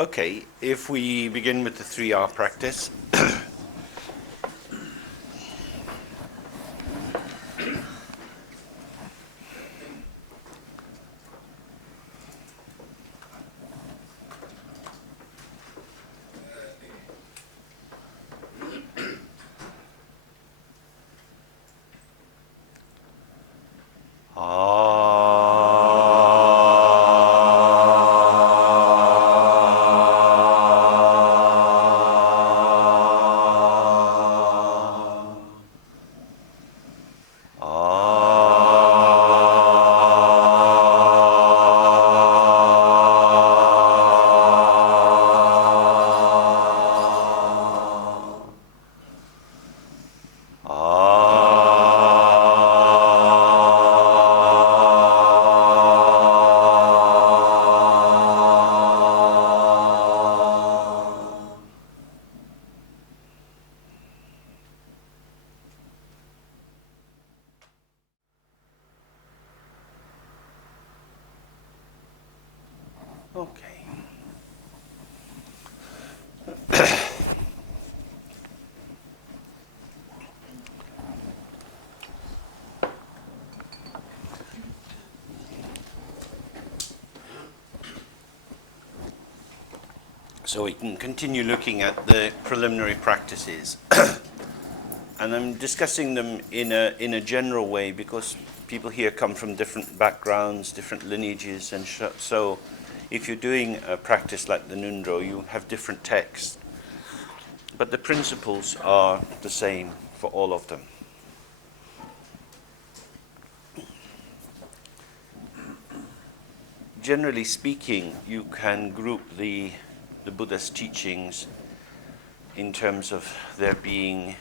Okay, if we begin with the 3R practice. Okay. So we can continue looking at the preliminary practices. And I'm discussing them in a general way because people here come from different backgrounds, different lineages, and so if you're doing a practice like the Nundro, you have different texts. But the principles are the same for all of them. Generally speaking, you can group the Buddha's teachings in terms of there being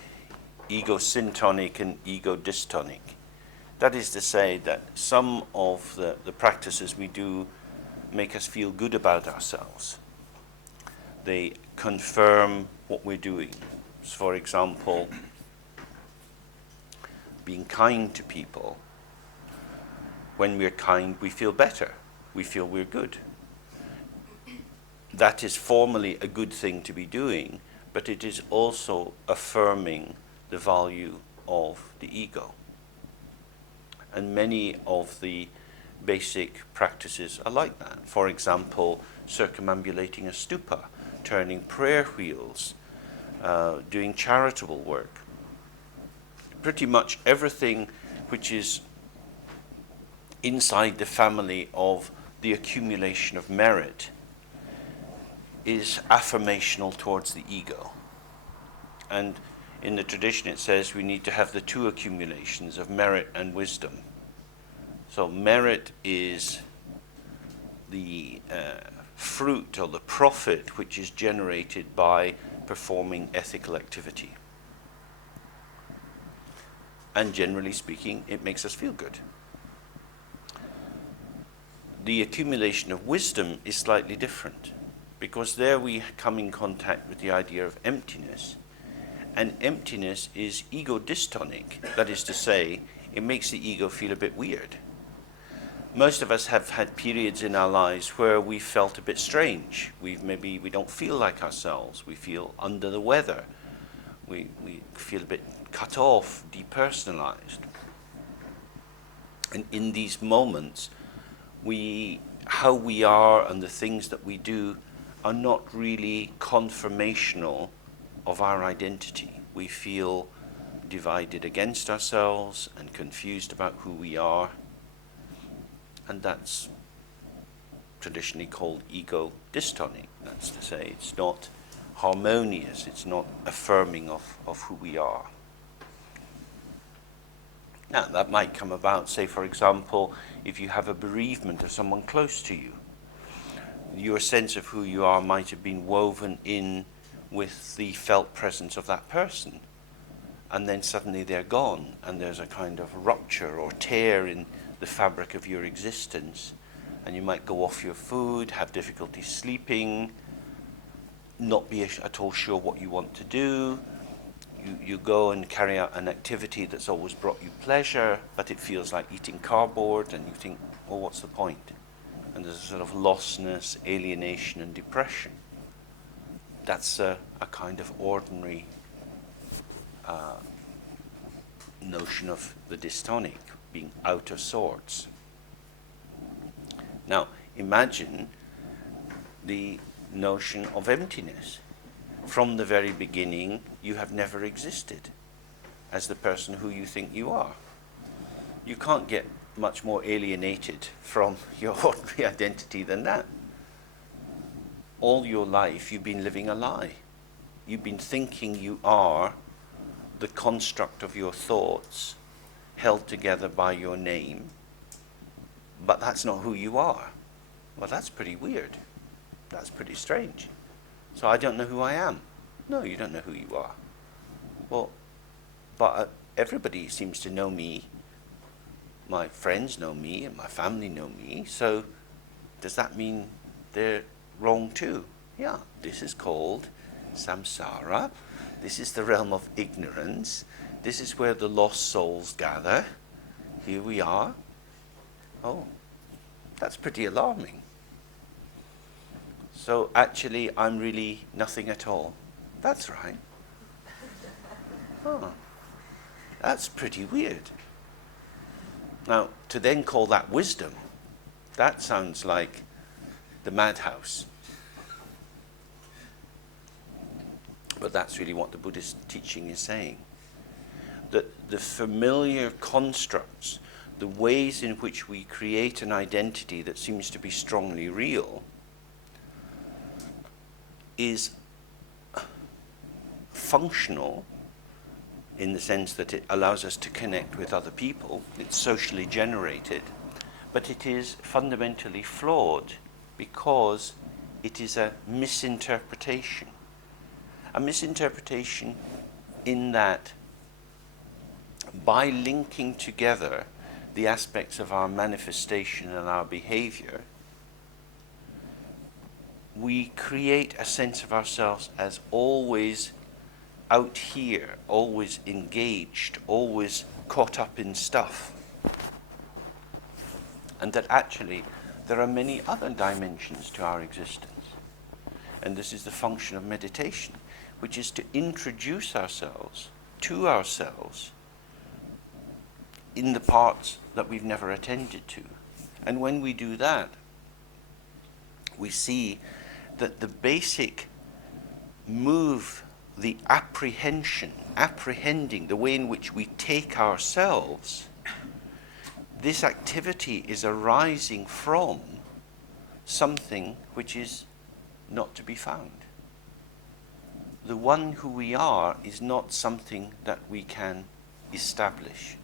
ego-syntonic and ego-dystonic. That is to say that some of the practices we do make us feel good about ourselves. They confirm what we're doing. So for example, being kind to people. When we're kind, we feel better. We feel we're good. That is formally a good thing to be doing, but it is also affirming the value of the ego. And many of the basic practices are like that. For example, circumambulating a stupa, turning prayer wheels, doing charitable work. Pretty much everything which is inside the family of the accumulation of merit is affirmational towards the ego. And in the tradition it says we need to have the two accumulations of merit and wisdom. So merit is the fruit or the profit which is generated by performing ethical activity. And generally speaking, it makes us feel good. The accumulation of wisdom is slightly different, because there we come in contact with the idea of emptiness. And emptiness is ego-dystonic. That is to say, it makes the ego feel a bit weird. Most of us have had periods in our lives where we felt a bit strange. We don't feel like ourselves. We feel under the weather. We feel a bit cut off, depersonalized. And in these moments, how we are and the things that we do are not really confirmational of our identity. We feel divided against ourselves and confused about who we are. And that's traditionally called ego-dystonic. That's to say, it's not harmonious, it's not affirming of who we are. Now, that might come about, say, for example, if you have a bereavement of someone close to you. Your sense of who you are might have been woven in with the felt presence of that person. And then suddenly they're gone, and there's a kind of rupture or tear in the fabric of your existence. And you might go off your food, have difficulty sleeping, not be at all sure what you want to do. You go and carry out an activity that's always brought you pleasure, but it feels like eating cardboard, and you think, well, what's the point? And there's a sort of lostness, alienation, and depression. That's a kind of ordinary notion of the dystonic, being out of sorts. Now, imagine the notion of emptiness. From the very beginning, you have never existed as the person who you think you are. You can't get much more alienated from your ordinary identity than that. All your life, you've been living a lie. You've been thinking you are the construct of your thoughts held together by your name, but that's not who you are. Well, that's pretty weird. That's pretty strange. So I don't know who I am. No, you don't know who you are. Well, but everybody seems to know me. My friends know me and my family know me. So does that mean they're wrong too? Yeah, this is called samsara. This is the realm of ignorance. This is where the lost souls gather. Here we are. Oh, that's pretty alarming. So actually, I'm really nothing at all. That's right. Oh, that's pretty weird. Now, to then call that wisdom, that sounds like the madhouse. But that's really what the Buddhist teaching is saying. That the familiar constructs, the ways in which we create an identity that seems to be strongly real, is functional in the sense that it allows us to connect with other people. It's socially generated, but it is fundamentally flawed because it is a misinterpretation. A misinterpretation in that by linking together the aspects of our manifestation and our behavior, we create a sense of ourselves as always out here, always engaged, always caught up in stuff. And that actually there are many other dimensions to our existence. And this is the function of meditation, which is to introduce ourselves to ourselves in the parts that we've never attended to. And when we do that, we see that the basic move, the apprehending, the way in which we take ourselves, this activity is arising from something which is not to be found. The one who we are is not something that we can establish.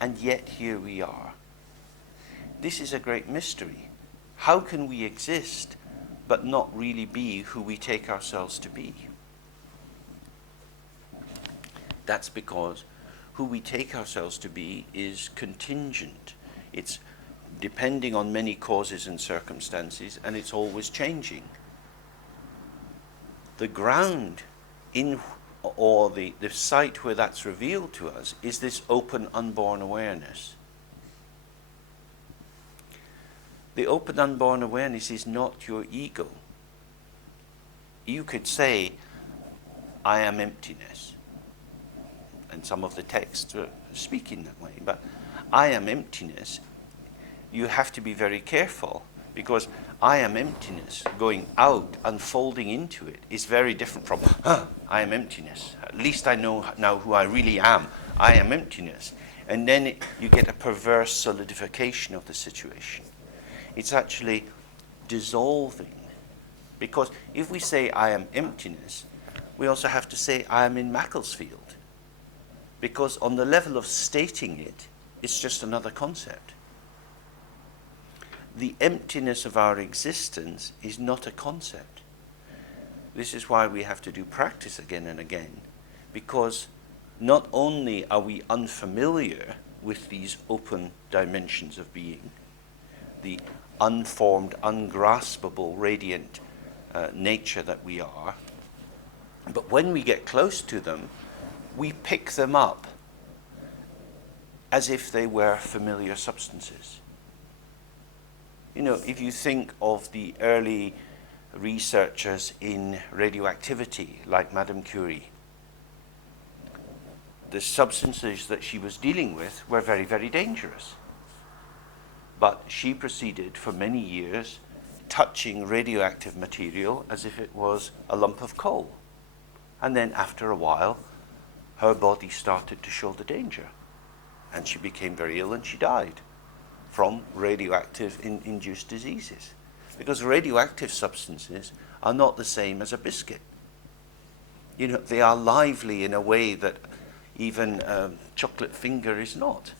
And yet here we are. This is a great mystery. How can we exist but not really be who we take ourselves to be? That's because who we take ourselves to be is contingent. It's depending on many causes and circumstances, and it's always changing. The ground in, or the site where that's revealed to us is this open, unborn awareness. The open, unborn awareness is not your ego. You could say, I am emptiness. And some of the texts are speaking that way. But I am emptiness, you have to be very careful, because I am emptiness going out, unfolding into it, is very different from, I am emptiness. At least I know now who I really am. I am emptiness. And then you get a perverse solidification of the situation. It's actually dissolving. Because if we say I am emptiness, we also have to say I am in Macclesfield. Because on the level of stating it, it's just another concept. The emptiness of our existence is not a concept. This is why we have to do practice again and again, because not only are we unfamiliar with these open dimensions of being, the unformed, ungraspable, radiant nature that we are, but when we get close to them, we pick them up as if they were familiar substances. You know, if you think of the early researchers in radioactivity like Madame Curie. The substances that she was dealing with were very, very dangerous. But she proceeded for many years touching radioactive material as if it was a lump of coal. And then after a while, her body started to show the danger. And she became very ill and she died from radioactive induced diseases. Because radioactive substances are not the same as a biscuit. You know, they are lively in a way that even chocolate finger is not.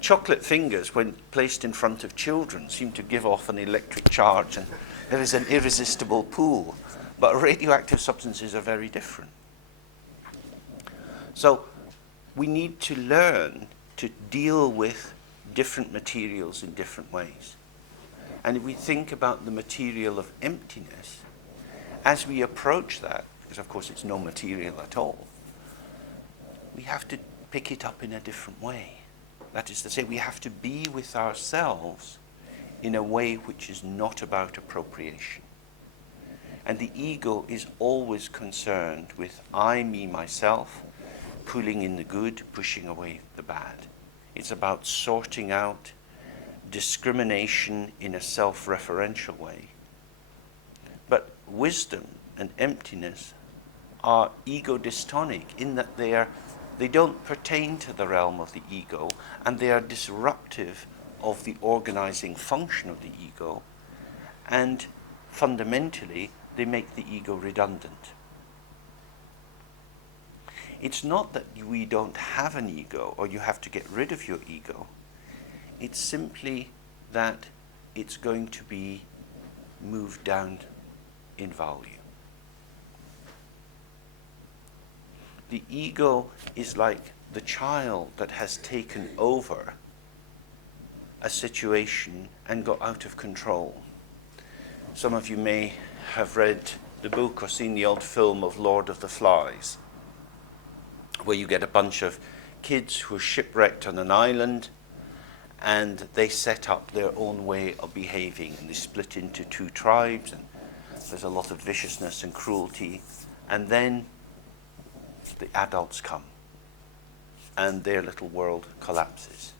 Chocolate fingers, when placed in front of children, seem to give off an electric charge and there is an irresistible pull. But radioactive substances are very different. So we need to learn to deal with different materials in different ways. And if we think about the material of emptiness, as we approach that, because of course it's no material at all, we have to pick it up in a different way. That is to say, we have to be with ourselves in a way which is not about appropriation. And the ego is always concerned with I, me, myself, pulling in the good, pushing away the bad. It's about sorting out discrimination in a self-referential way. But wisdom and emptiness are ego-dystonic in that they don't pertain to the realm of the ego, and they are disruptive of the organizing function of the ego, and fundamentally they make the ego redundant. It's not that we don't have an ego or you have to get rid of your ego. It's simply that it's going to be moved down in value. The ego is like the child that has taken over a situation and got out of control. Some of you may have read the book or seen the old film of Lord of the Flies, where you get a bunch of kids who are shipwrecked on an island and they set up their own way of behaving, and they split into two tribes, and there's a lot of viciousness and cruelty, and then the adults come and their little world collapses.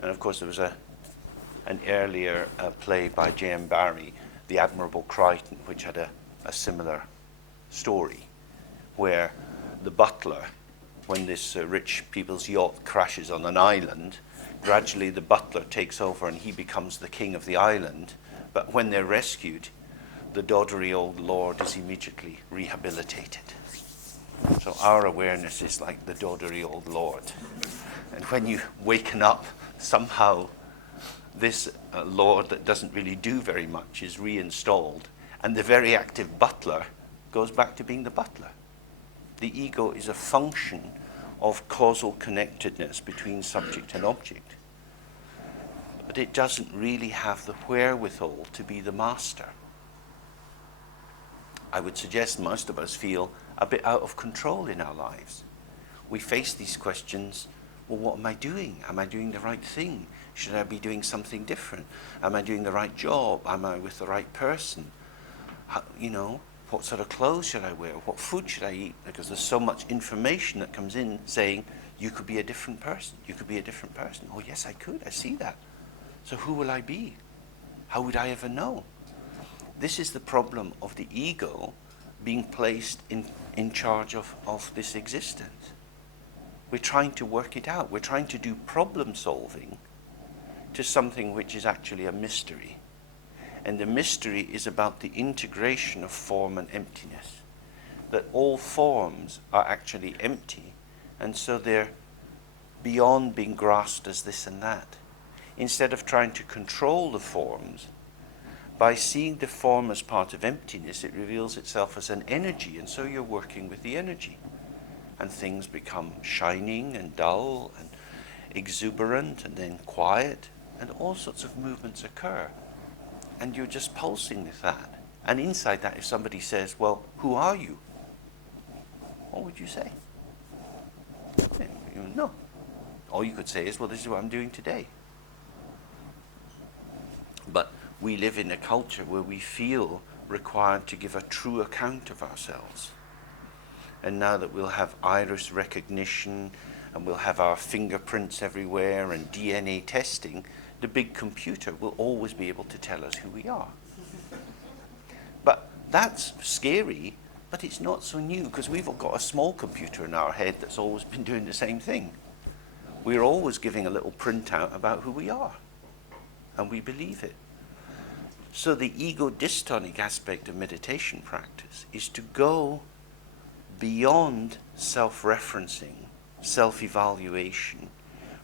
And of course there was an earlier play by J.M. Barrie, The Admirable Crichton, which had a similar story, where the butler, when this rich people's yacht crashes on an island, gradually the butler takes over and he becomes the king of the island. But when they're rescued, the doddery old lord is immediately rehabilitated. So our awareness is like the doddery old lord. And when you waken up, somehow this lord that doesn't really do very much is reinstalled, and the very active butler goes back to being the butler. The ego is a function of causal connectedness between subject and object. But it doesn't really have the wherewithal to be the master. I would suggest most of us feel a bit out of control in our lives. We face these questions, well, what am I doing? Am I doing the right thing? Should I be doing something different? Am I doing the right job? Am I with the right person? What sort of clothes should I wear? What food should I eat? Because there's so much information that comes in saying, you could be a different person. You could be a different person. Oh, yes, I could. I see that. So who will I be? How would I ever know? This is the problem of the ego being placed in charge of this existence. We're trying to work it out. We're trying to do problem solving to something which is actually a mystery. And the mystery is about the integration of form and emptiness. That all forms are actually empty, and so they're beyond being grasped as this and that. Instead of trying to control the forms, by seeing the form as part of emptiness, it reveals itself as an energy, and so you're working with the energy. And things become shining and dull and exuberant and then quiet, and all sorts of movements occur. And you're just pulsing with that. And inside that, if somebody says, well, who are you? What would you say? No. All you could say is, well, this is what I'm doing today. But we live in a culture where we feel required to give a true account of ourselves. And now that we'll have iris recognition and we'll have our fingerprints everywhere and DNA testing, the big computer will always be able to tell us who we are. But that's scary, but it's not so new, because we've all got a small computer in our head that's always been doing the same thing. We're always giving a little printout about who we are, and we believe it. So the ego dystonic aspect of meditation practice is to go beyond self-referencing, self-evaluation,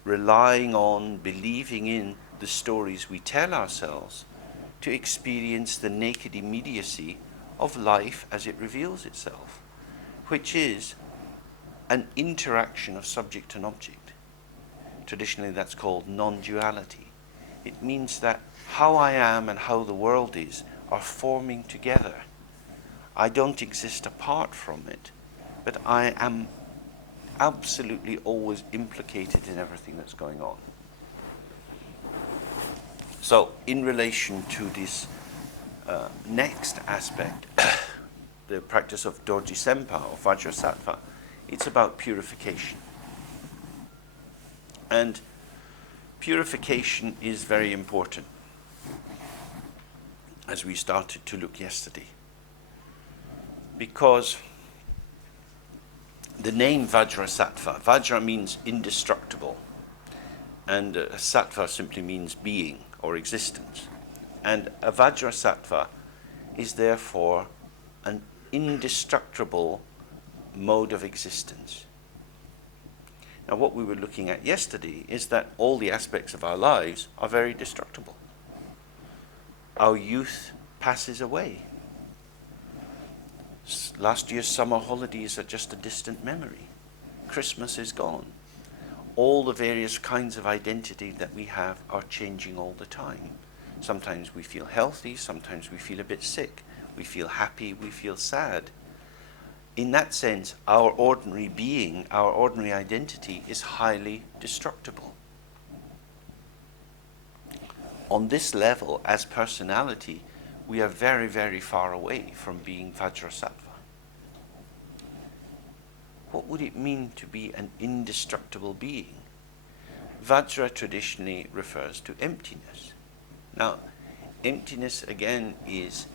relying on, believing in the stories we tell ourselves, to experience the naked immediacy of life as it reveals itself, which is an interaction of subject and object. Traditionally that's called non-duality. It means that how I am and how the world is are forming together. I don't exist apart from it, but I am absolutely always implicated in everything that's going on. So, in relation to this next aspect, the practice of Dorji Sempa or Vajrasattva, it's about purification. And purification is very important, as we started to look yesterday, because the name Vajrasattva, Vajra means indestructible, and Sattva simply means being or existence. And a Vajrasattva is therefore an indestructible mode of existence. Now, what we were looking at yesterday is that all the aspects of our lives are very destructible. Our youth passes away. Last year's summer holidays are just a distant memory. Christmas is gone. All the various kinds of identity that we have are changing all the time. Sometimes we feel healthy, sometimes we feel a bit sick. We feel happy, we feel sad. In that sense, our ordinary being, our ordinary identity is highly destructible. On this level, as personality, we are very, very far away from being Vajrasattva. What would it mean to be an indestructible being? Vajra traditionally refers to emptiness. Now, emptiness again is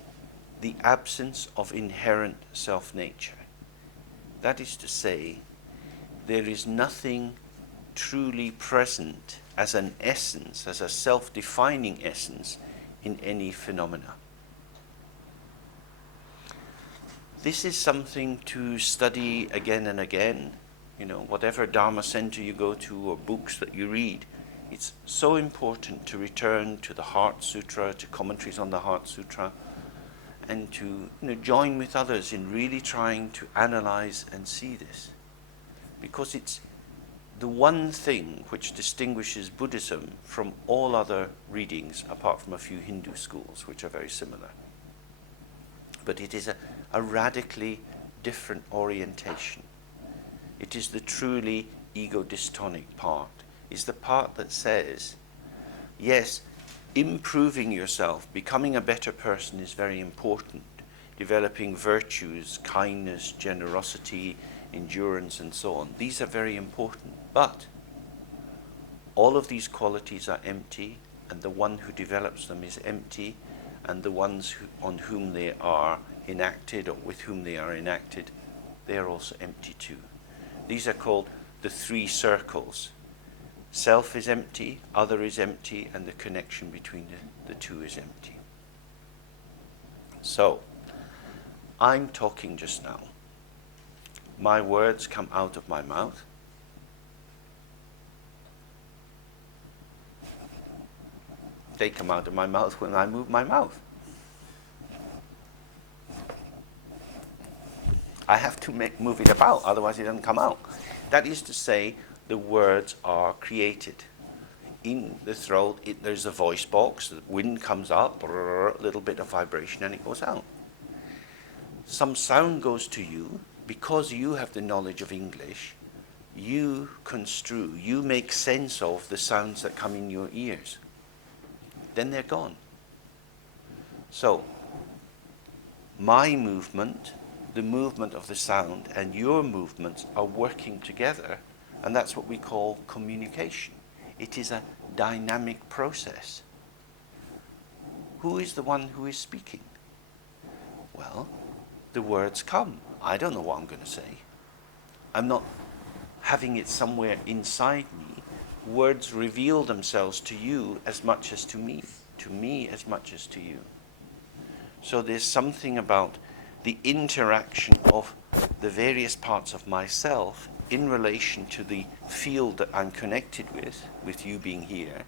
the absence of inherent self-nature. That is to say, there is nothing truly present as an essence, as a self-defining essence in any phenomena. This is something to study again and again. You know, whatever Dharma center you go to or books that you read, it's so important to return to the Heart Sutra, to commentaries on the Heart Sutra, and to join with others in really trying to analyze and see this. Because it's the one thing which distinguishes Buddhism from all other readings, apart from a few Hindu schools, which are very similar. But it is a radically different orientation. It is the truly ego-dystonic part. It's the part that says, yes, improving yourself, becoming a better person is very important. Developing virtues, kindness, generosity, endurance, and so on. These are very important. But all of these qualities are empty, and the one who develops them is empty, and the ones on whom they are enacted or with whom they are enacted, they are also empty too. These are called the three circles. Self is empty, other is empty, and the connection between the two is empty. So, I'm talking just now. My words come out of my mouth. They come out of my mouth when I move my mouth. I have to move it about, otherwise it doesn't come out. That is to say, the words are created. In the throat, there's a voice box, the wind comes up, a little bit of vibration, and it goes out. Some sound goes to you, because you have the knowledge of English, you construe, you make sense of the sounds that come in your ears. Then they're gone. So, my movement, the movement of the sound, and your movements are working together, and that's what we call communication. It is a dynamic process. Who is the one who is speaking? Well, the words come. I don't know what I'm going to say. I'm not having it somewhere inside me. Words reveal themselves to you as much as to me as much as to you. So there's something about the interaction of the various parts of myself in relation to the field that I'm connected with you being here,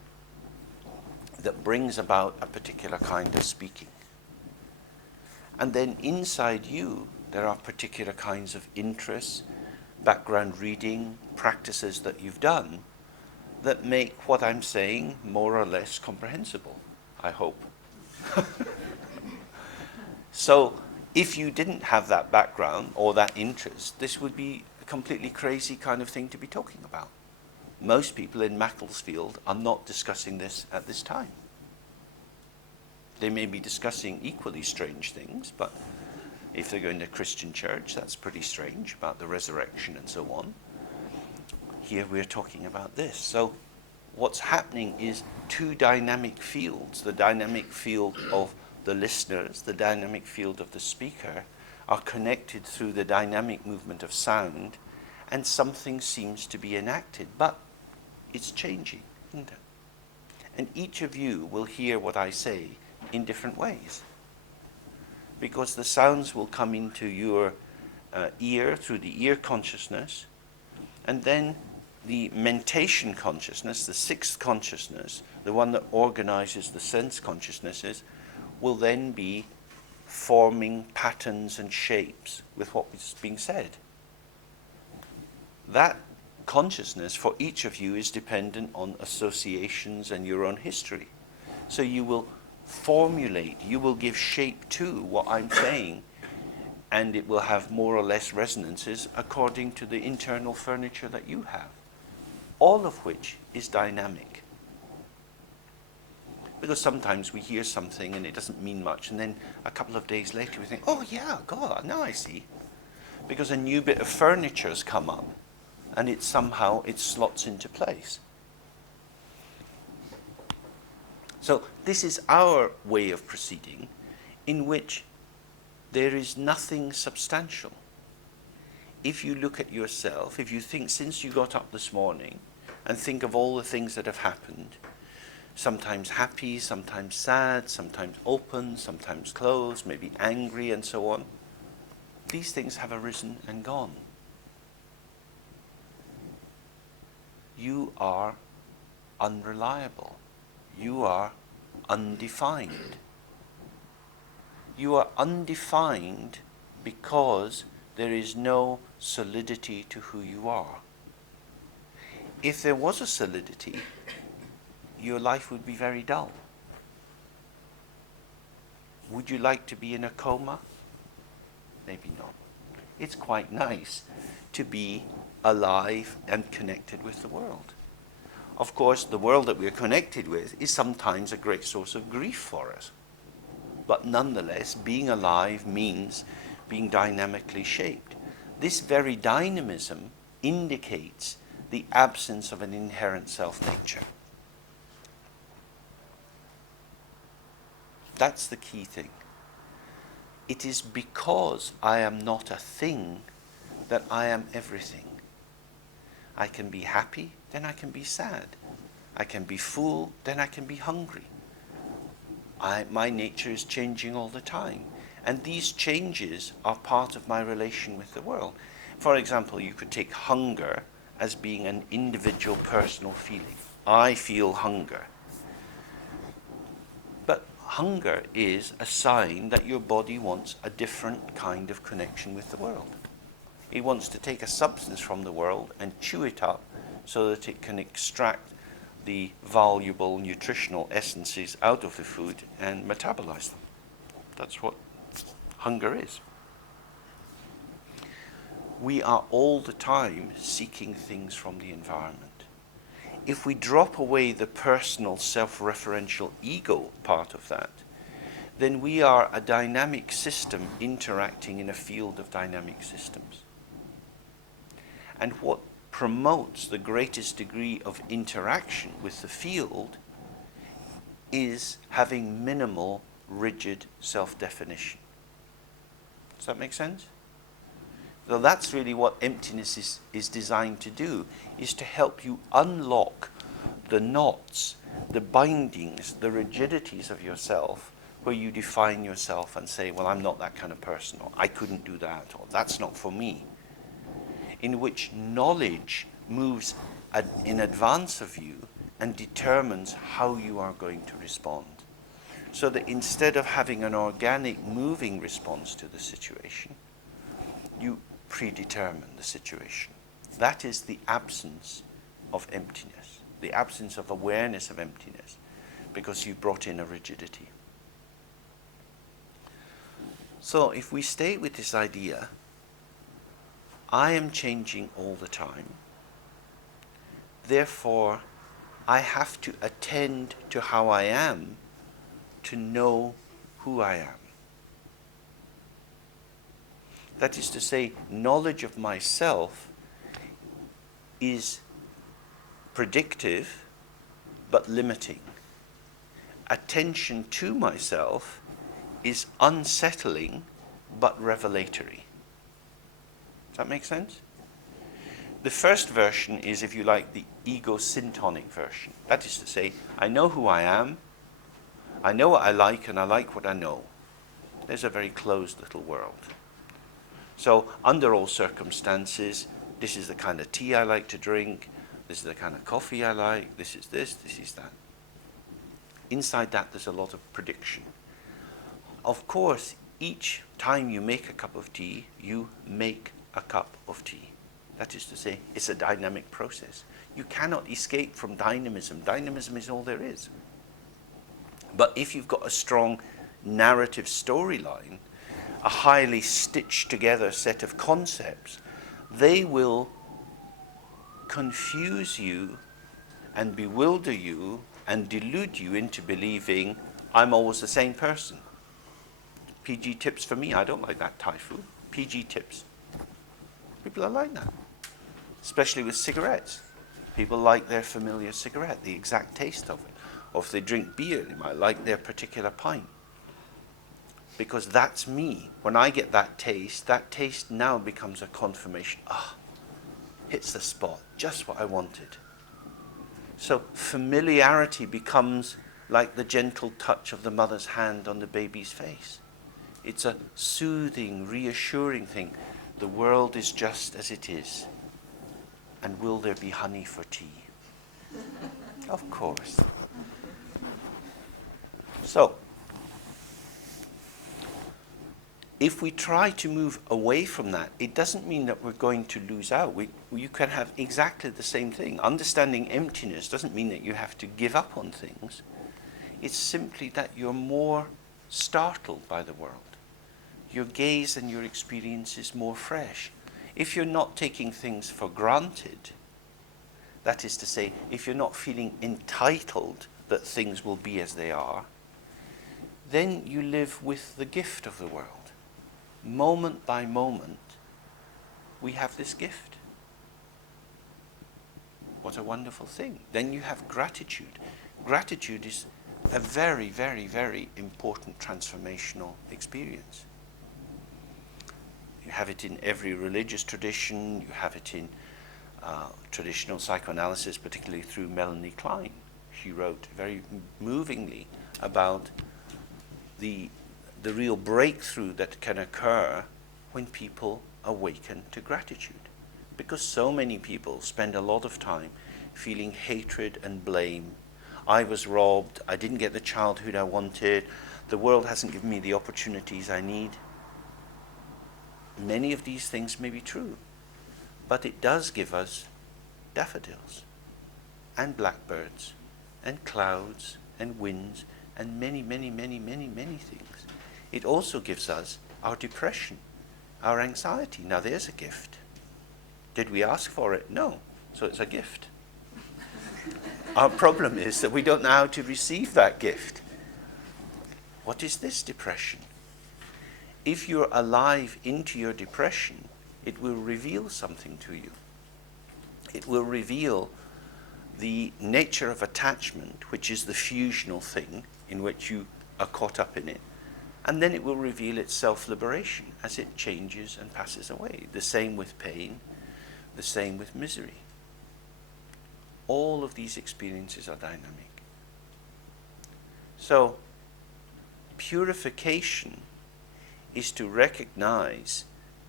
that brings about a particular kind of speaking. And then inside you, there are particular kinds of interests, background reading, practices that you've done that make what I'm saying more or less comprehensible, I hope. So if you didn't have that background or that interest, this would be a completely crazy kind of thing to be talking about. Most people in Macclesfield are not discussing this at this time. They may be discussing equally strange things, but if they're going to a Christian church, that's pretty strange, about the resurrection and so on. Here we're talking about this. So what's happening is two dynamic fields, the dynamic field of the listeners, the dynamic field of the speaker, are connected through the dynamic movement of sound, and something seems to be enacted, but it's changing, isn't it? And each of you will hear what I say in different ways, because the sounds will come into your ear through the ear consciousness, and then the mentation consciousness, the sixth consciousness, the one that organizes the sense consciousnesses, will then be forming patterns and shapes with what is being said. That consciousness for each of you is dependent on associations and your own history. So you will formulate, you will give shape to what I'm saying, and it will have more or less resonances according to the internal furniture that you have, all of which is dynamic. Because sometimes we hear something and it doesn't mean much, and then a couple of days later we think, oh yeah, God, now I see. Because a new bit of furniture has come up, and it slots into place. So this is our way of proceeding, in which there is nothing substantial. If you look at yourself, if you think since you got up this morning, and think of all the things that have happened, sometimes happy, sometimes sad, sometimes open, sometimes closed, maybe angry, and so on. These things have arisen and gone. You are unreliable. You are undefined. You are undefined because there is no solidity to who you are. If there was a solidity, your life would be very dull. Would you like to be in a coma? Maybe not. It's quite nice to be alive and connected with the world. Of course, the world that we're connected with is sometimes a great source of grief for us. But nonetheless, being alive means being dynamically shaped. This very dynamism indicates the absence of an inherent self-nature. That's the key thing. It is because I am not a thing that I am everything. I can be happy, then I can be sad. I can be full, then I can be hungry. My nature is changing all the time. And these changes are part of my relation with the world. For example, you could take hunger as being an individual personal feeling. I feel hunger. But hunger is a sign that your body wants a different kind of connection with the world. It wants to take a substance from the world and chew it up so that it can extract the valuable nutritional essences out of the food and metabolize them. That's what hunger is. We are all the time seeking things from the environment. If we drop away the personal self-referential ego part of that, then we are a dynamic system interacting in a field of dynamic systems. And what promotes the greatest degree of interaction with the field is having minimal, rigid self-definition. Does that make sense? So that's really what emptiness is designed to do, is to help you unlock the knots, the bindings, the rigidities of yourself, where you define yourself and say, well, I'm not that kind of person, or I couldn't do that, or that's not for me. In which knowledge moves in advance of you and determines how you are going to respond. So that instead of having an organic moving response to the situation, you predetermine the situation. That is the absence of emptiness, the absence of awareness of emptiness, because you brought in a rigidity. So if we stay with this idea, I am changing all the time, therefore I have to attend to how I am to know who I am. That is to say, knowledge of myself is predictive but limiting. Attention to myself is unsettling but revelatory. Does that make sense? The first version is, if you like, the ego-syntonic version. That is to say, I know who I am, I know what I like, and I like what I know. There's a very closed little world. So under all circumstances, this is the kind of tea I like to drink, this is the kind of coffee I like, this is that. Inside that, there's a lot of prediction. Of course, each time you make a cup of tea, you make a cup of tea. That is to say, it's a dynamic process. You cannot escape from dynamism. Dynamism is all there is. But if you've got a strong narrative storyline, a highly stitched together set of concepts, they will confuse you and bewilder you and delude you into believing I'm always the same person. PG tips for me, I don't like that Thai food. PG tips. People are like that. Especially with cigarettes. People like their familiar cigarette, the exact taste of it. Or if they drink beer, they might like their particular pint. Because that's me. When I get that taste now becomes a confirmation. Hits the spot, just what I wanted. So familiarity becomes like the gentle touch of the mother's hand on the baby's face. It's a soothing, reassuring thing. The world is just as it is. And will there be honey for tea? Of course. So, if we try to move away from that, it doesn't mean that we're going to lose out. You can have exactly the same thing. Understanding emptiness doesn't mean that you have to give up on things. It's simply that you're more startled by the world. Your gaze and your experience is more fresh. If you're not taking things for granted, that is to say, if you're not feeling entitled that things will be as they are, then you live with the gift of the world. Moment by moment, we have this gift. What a wonderful thing. Then you have gratitude. Gratitude is a very, very, very important transformational experience. You have it in every religious tradition. You have it in traditional psychoanalysis, particularly through Melanie Klein. She wrote very movingly about the real breakthrough that can occur when people awaken to gratitude. Because so many people spend a lot of time feeling hatred and blame. I was robbed, I didn't get the childhood I wanted, the world hasn't given me the opportunities I need. Many of these things may be true, but it does give us daffodils and blackbirds and clouds and winds and many, many, many, many, many things. It also gives us our depression, our anxiety. Now there's a gift. Did we ask for it? No. So it's a gift. Our problem is that we don't know how to receive that gift. what is this depression? If you're alive into your depression, it will reveal something to you. It will reveal the nature of attachment, which is the fusional thing in which you are caught up in it. And then it will reveal its self-liberation as it changes and passes away. The same with pain, the same with misery. All of these experiences are dynamic. So, purification is to recognize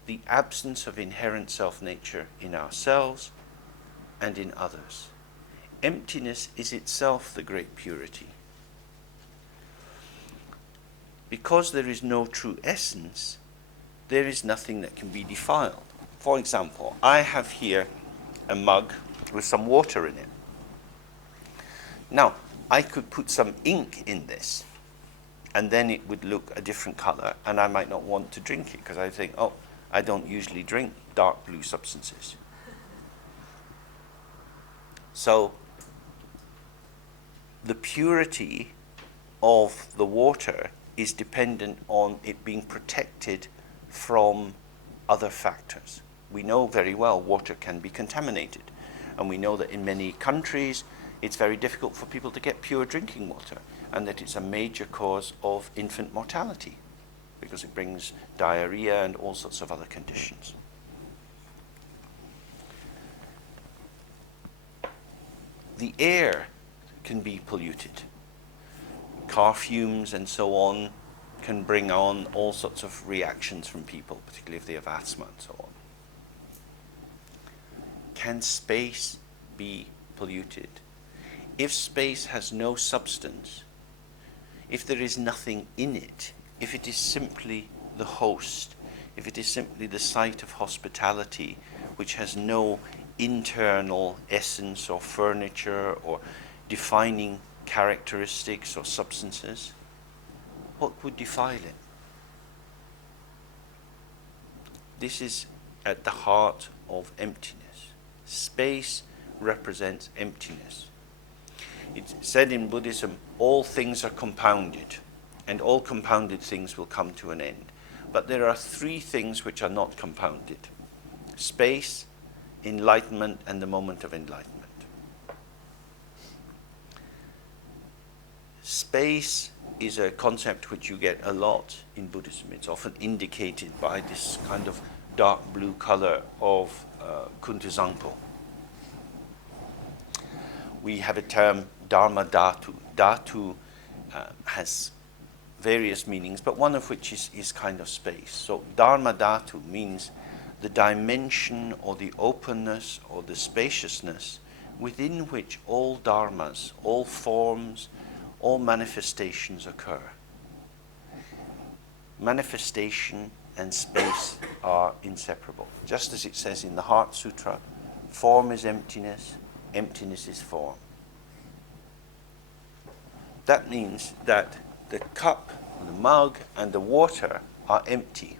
the absence of inherent self-nature in ourselves and in others. Emptiness is itself the great purity. Because there is no true essence, there is nothing that can be defiled. For example, I have here a mug with some water in it. Now, I could put some ink in this, and then it would look a different color, and I might not want to drink it because I think, oh, I don't usually drink dark blue substances. So, the purity of the water is dependent on it being protected from other factors. We know very well water can be contaminated, and we know that in many countries it's very difficult for people to get pure drinking water, and that it's a major cause of infant mortality because it brings diarrhea and all sorts of other conditions. The air can be polluted. Car fumes and so on can bring on all sorts of reactions from people, particularly if they have asthma and so on. Can space be polluted? If space has no substance, if there is nothing in it, if it is simply the host, if it is simply the site of hospitality, which has no internal essence or furniture or defining characteristics or substances, what would defile it? This is at the heart of emptiness. Space represents emptiness. It's said in Buddhism, all things are compounded, and all compounded things will come to an end. But there are three things which are not compounded: space, enlightenment, and the moment of enlightenment. Space is a concept which you get a lot in Buddhism. It's often indicated by this kind of dark blue color of Kuntuzangpo. We have a term, Dharma Dhatu. Dhatu has various meanings, but one of which is kind of space. So Dharma Dhatu means the dimension or the openness or the spaciousness within which all dharmas, all forms, all manifestations occur. Manifestation and space are inseparable. Just as it says in the Heart Sutra, form is emptiness, emptiness is form. That means that the cup, the mug, and the water are empty.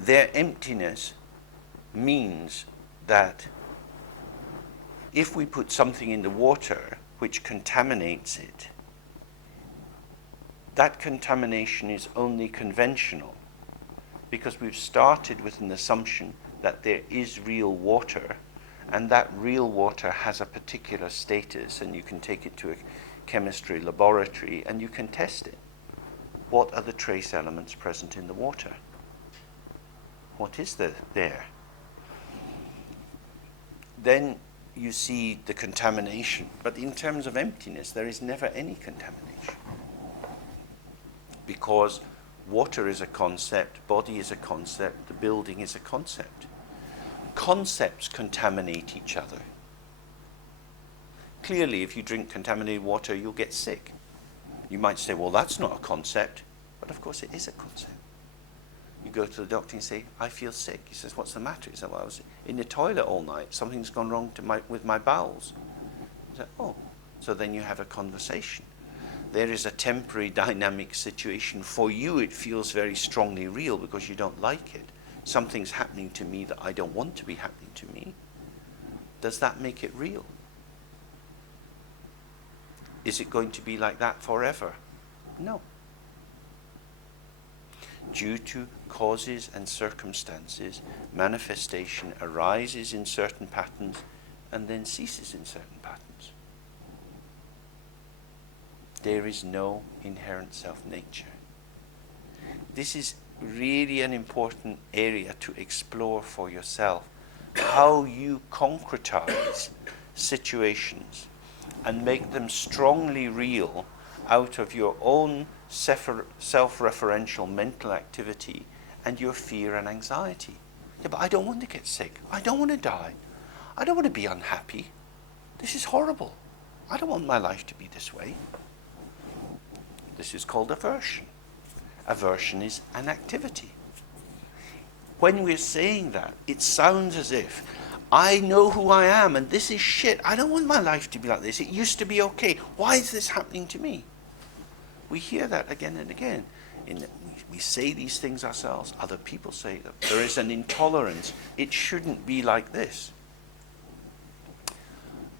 Their emptiness means that if we put something in the water which contaminates it, that contamination is only conventional because we've started with an assumption that there is real water, and that real water has a particular status, and you can take it to a chemistry laboratory and you can test it. What are the trace elements present in the water? What is there? Then you see the contamination. But in terms of emptiness, there is never any contamination. Because water is a concept, body is a concept, the building is a concept. Concepts contaminate each other. Clearly, if you drink contaminated water, you'll get sick. You might say, well, that's not a concept. But of course, it is a concept. You go to the doctor and say, I feel sick. He says, what's the matter? He said, well, I was in the toilet all night. Something's gone wrong with my bowels. He said, oh. So then you have a conversation. There is a temporary dynamic situation. For you, it feels very strongly real because you don't like it. Something's happening to me that I don't want to be happening to me. Does that make it real? Is it going to be like that forever? No. Due to causes and circumstances, manifestation arises in certain patterns and then ceases in certain patterns. There is no inherent self-nature. This is really an important area to explore for yourself. How you concretize situations and make them strongly real out of your own self-referential mental activity and your fear and anxiety. Yeah, but I don't want to get sick. I don't want to die. I don't want to be unhappy. This is horrible. I don't want my life to be this way. This is called aversion. Aversion is an activity. When we're saying that, it sounds as if I know who I am and this is shit. I don't want my life to be like this. It used to be okay. Why is this happening to me? We hear that again and again. We say these things ourselves. Other people say that. There is an intolerance. It shouldn't be like this.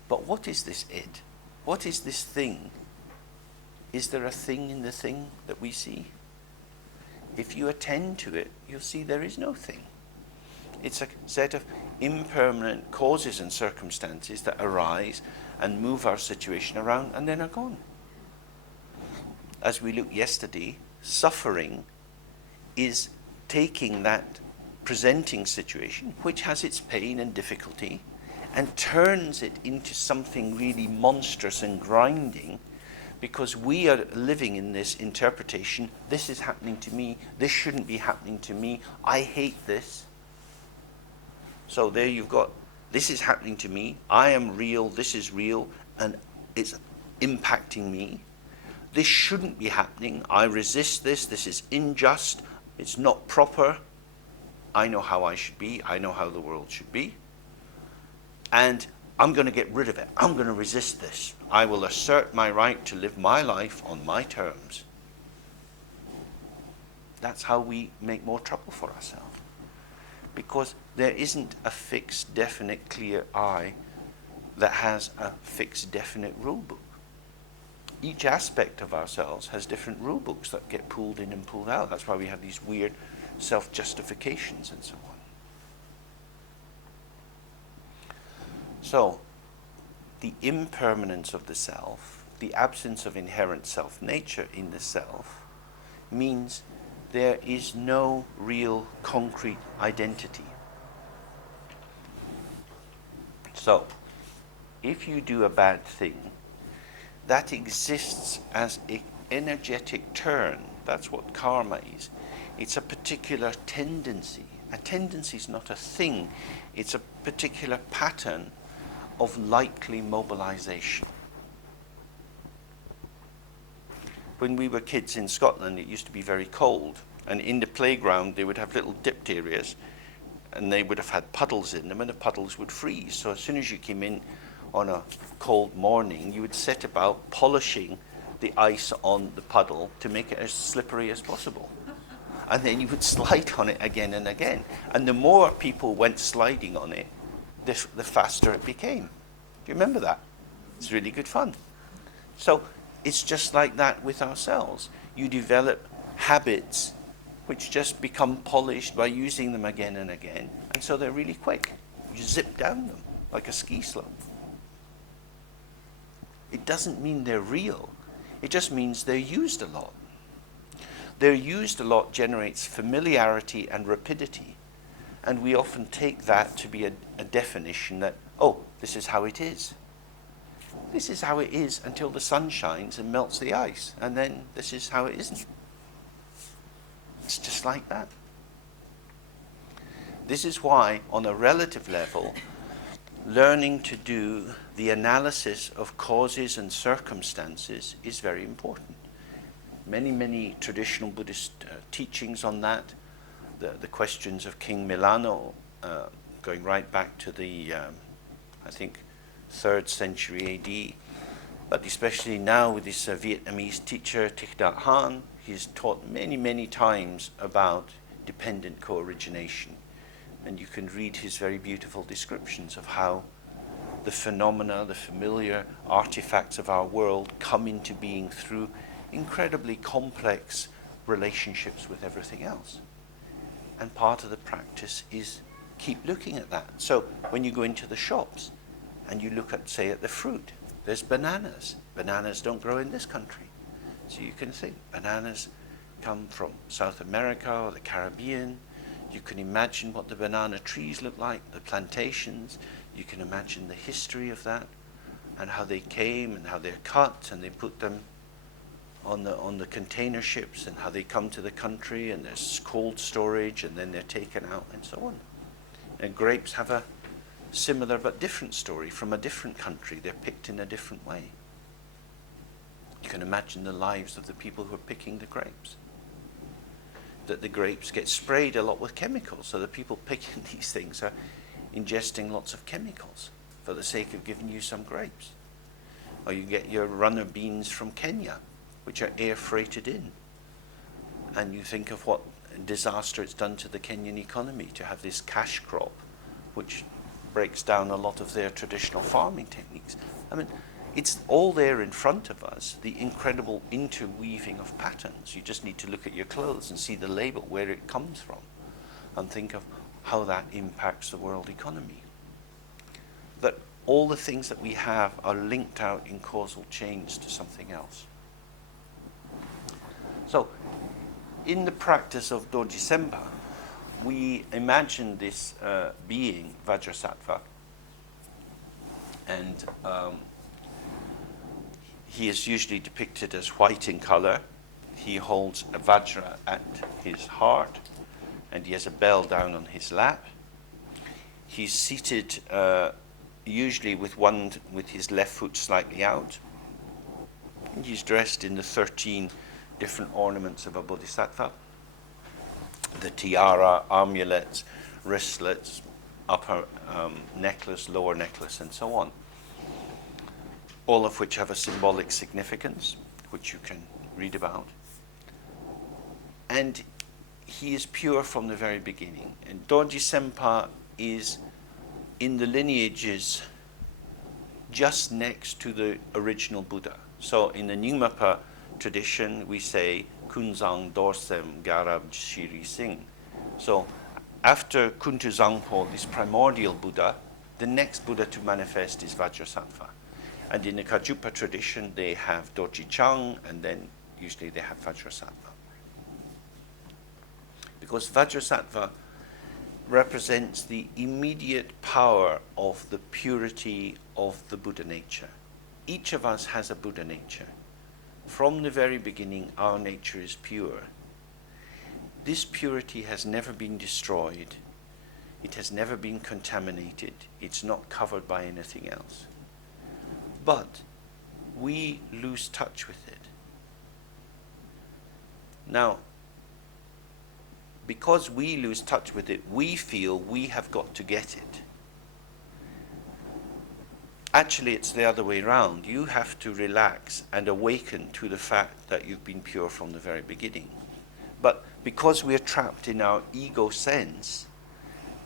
But what is this it? What is this thing? Is there a thing in the thing that we see? If you attend to it, you'll see there is no thing. It's a set of impermanent causes and circumstances that arise and move our situation around and then are gone. As we looked yesterday, suffering is taking that presenting situation, which has its pain and difficulty, and turns it into something really monstrous and grinding, because we are living in this interpretation, this is happening to me, this shouldn't be happening to me, I hate this. So there you've got, this is happening to me, I am real, this is real, and it's impacting me. This shouldn't be happening, I resist this, this is unjust, it's not proper, I know how I should be, I know how the world should be, and I'm going to get rid of it. I'm going to resist this. I will assert my right to live my life on my terms. That's how we make more trouble for ourselves. Because there isn't a fixed, definite, clear I that has a fixed, definite rule book. Each aspect of ourselves has different rule books that get pulled in and pulled out. That's why we have these weird self-justifications and so on. So, the impermanence of the self, the absence of inherent self-nature in the self, means there is no real concrete identity. So, if you do a bad thing, that exists as an energetic turn. That's what karma is. It's a particular tendency. A tendency is not a thing. It's a particular pattern of likely mobilization. When we were kids in Scotland, it used to be very cold, and in the playground they would have little dipped areas, and they would have had puddles in them, and the puddles would freeze. So as soon as you came in on a cold morning, you would set about polishing the ice on the puddle to make it as slippery as possible. And then you would slide on it again and again. And the more people went sliding on it, the faster it became. Do you remember that? It's really good fun. So it's just like that with ourselves. You develop habits which just become polished by using them again and again. And so they're really quick. You zip down them like a ski slope. It doesn't mean they're real. It just means they're used a lot. They're used a lot generates familiarity and rapidity. And we often take that to be a definition that, oh, this is how it is. This is how it is until the sun shines and melts the ice. And then this is how it isn't. It's just like that. This is why, on a relative level, learning to do the analysis of causes and circumstances is very important. Many, many traditional Buddhist teachings on that. The questions of King Milano, going right back to the, I think, 3rd century AD, but especially now with this Vietnamese teacher, Thich Nhat Hanh, he's taught many, many times about dependent co-origination. And you can read his very beautiful descriptions of how the phenomena, the familiar artifacts of our world come into being through incredibly complex relationships with everything else. And part of the practice is keep looking at that. So when you go into the shops and you look at, say, at the fruit, there's bananas. Bananas don't grow in this country. So you can think bananas come from South America or the Caribbean. You can imagine what the banana trees look like, the plantations. You can imagine the history of that and how they came and how they're cut and they put them on the container ships and how they come to the country and there's cold storage and then they're taken out and so on. And grapes have a similar but different story from a different country. They're picked in a different way. You can imagine the lives of the people who are picking the grapes. That the grapes get sprayed a lot with chemicals, so the people picking these things are ingesting lots of chemicals for the sake of giving you some grapes. Or you get your runner beans from Kenya, which are air freighted in. And you think of what disaster it's done to the Kenyan economy to have this cash crop, which breaks down a lot of their traditional farming techniques. I mean, it's all there in front of us, the incredible interweaving of patterns. You just need to look at your clothes and see the label, where it comes from, and think of how that impacts the world economy. That all the things that we have are linked out in causal chains to something else. So, in the practice of Dorji Sempa, we imagine this being, Vajrasattva, and he is usually depicted as white in color. He holds a Vajra at his heart, and he has a bell down on his lap. He's seated usually with his left foot slightly out. And he's dressed in the 13 different ornaments of a bodhisattva. The tiara, amulets, wristlets, upper necklace, lower necklace, and so on. All of which have a symbolic significance, which you can read about. And he is pure from the very beginning. And Dorji Sempa is in the lineages just next to the original Buddha. So in the Nyingmapa tradition, we say Kunzang Dorsem Garab Shiri Singh. So after Kuntu Zangpo, this primordial Buddha, the next Buddha to manifest is Vajrasattva. And in the Kajupa tradition, they have Dorji Chang, and then usually they have Vajrasattva. Because Vajrasattva represents the immediate power of the purity of the Buddha nature. Each of us has a Buddha nature. From the very beginning, our nature is pure. This purity has never been destroyed. It has never been contaminated. It's not covered by anything else. But we lose touch with it. Now, because we lose touch with it, we feel we have got to get it. Actually, it's the other way around. You have to relax and awaken to the fact that you've been pure from the very beginning. But because we're trapped in our ego sense,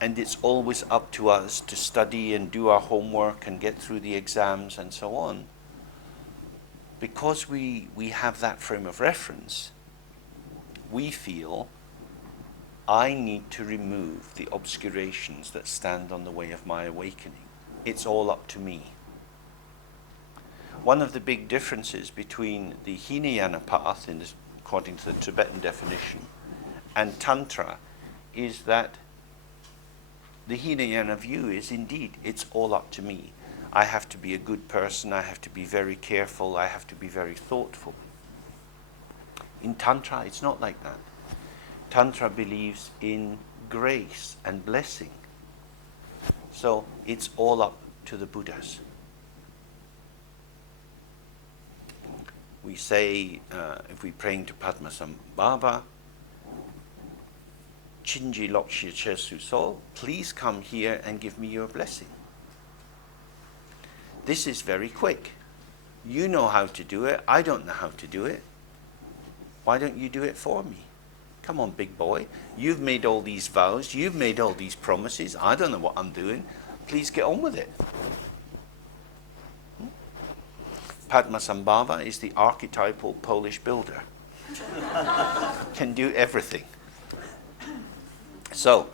and it's always up to us to study and do our homework and get through the exams and so on, because we have that frame of reference, we feel, I need to remove the obscurations that stand on the way of my awakening. It's all up to me. One of the big differences between the Hinayana path, according to the Tibetan definition, and Tantra is that the Hinayana view is indeed, it's all up to me. I have to be a good person, I have to be very careful, I have to be very thoughtful. In Tantra, it's not like that. Tantra believes in grace and blessing. So it's all up to the Buddhas. We say, if we're praying to Padmasambhava, Chinji Lokshya Chesu So, please come here and give me your blessing. This is very quick. You know how to do it, I don't know how to do it. Why don't you do it for me? Come on, big boy. You've made all these vows, you've made all these promises, I don't know what I'm doing. Please get on with it. Padmasambhava is the archetypal Polish builder. Can do everything. So,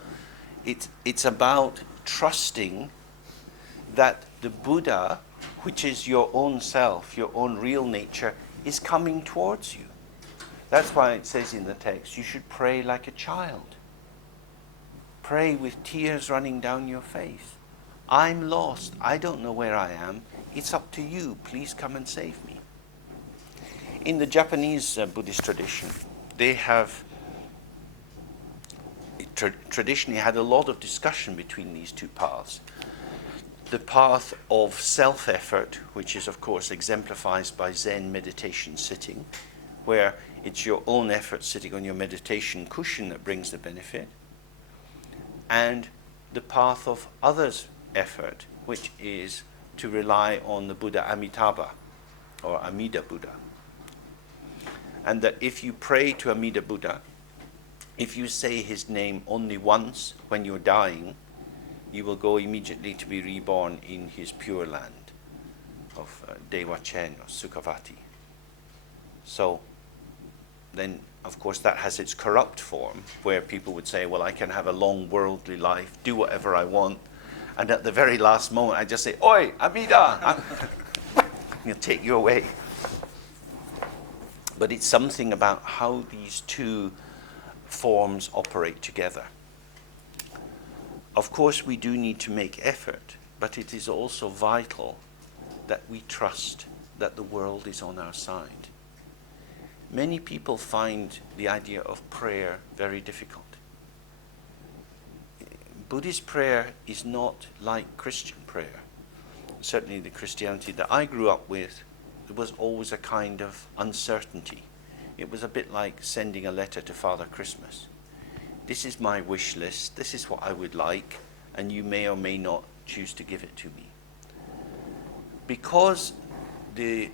it's about trusting that the Buddha, which is your own self, your own real nature, is coming towards you. That's why it says in the text, you should pray like a child. Pray with tears running down your face. I'm lost. I don't know where I am. It's up to you. Please come and save me. In the Japanese Buddhist tradition, they have traditionally had a lot of discussion between these two paths. The path of self-effort, which is of course exemplified by Zen meditation sitting, where it's your own effort sitting on your meditation cushion that brings the benefit, and the path of others' effort, which is to rely on the Buddha Amitabha, or Amida Buddha. And that if you pray to Amida Buddha, if you say his name only once when you're dying, you will go immediately to be reborn in his pure land of Dzogchen or Sukhavati. So then, of course, that has its corrupt form, where people would say, well, I can have a long worldly life, do whatever I want, and at the very last moment I just say, Oi, Amida! He'll take you away. But it's something about how these two forms operate together. Of course, we do need to make effort, but it is also vital that we trust that the world is on our side. Many people find the idea of prayer very difficult. Buddhist prayer is not like Christian prayer. Certainly the Christianity that I grew up with, there was always a kind of uncertainty. It was a bit like sending a letter to Father Christmas. This is my wish list, this is what I would like, and you may or may not choose to give it to me. Because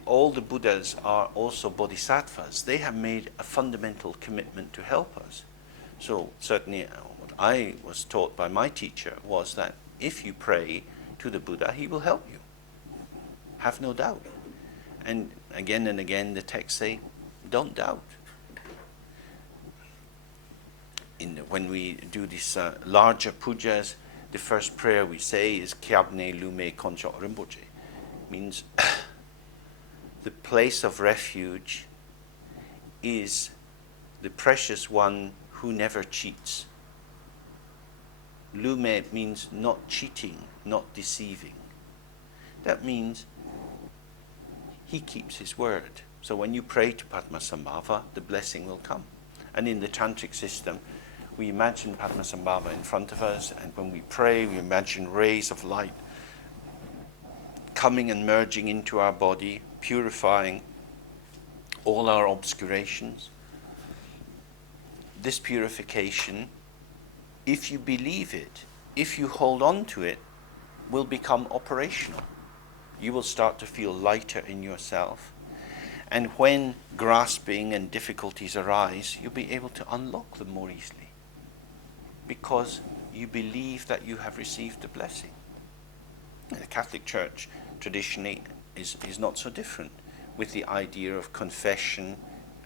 all the Buddhas are also bodhisattvas, they have made a fundamental commitment to help us. So certainly what I was taught by my teacher was that if you pray to the Buddha, he will help you. Have no doubt. And again the texts say, don't doubt. When we do these larger pujas, the first prayer we say is Kyabne Lume Koncho Rinpoche. Means the place of refuge is the precious one who never cheats. Lume means not cheating, not deceiving. That means he keeps his word. So when you pray to Padmasambhava, the blessing will come. And in the tantric system, we imagine Padmasambhava in front of us, and when we pray, we imagine rays of light coming and merging into our body, purifying all our obscurations. This purification, if you believe it, if you hold on to it, will become operational. You will start to feel lighter in yourself. And when grasping and difficulties arise, you'll be able to unlock them more easily, because you believe that you have received a blessing. The Catholic Church traditionally is not so different, with the idea of confession,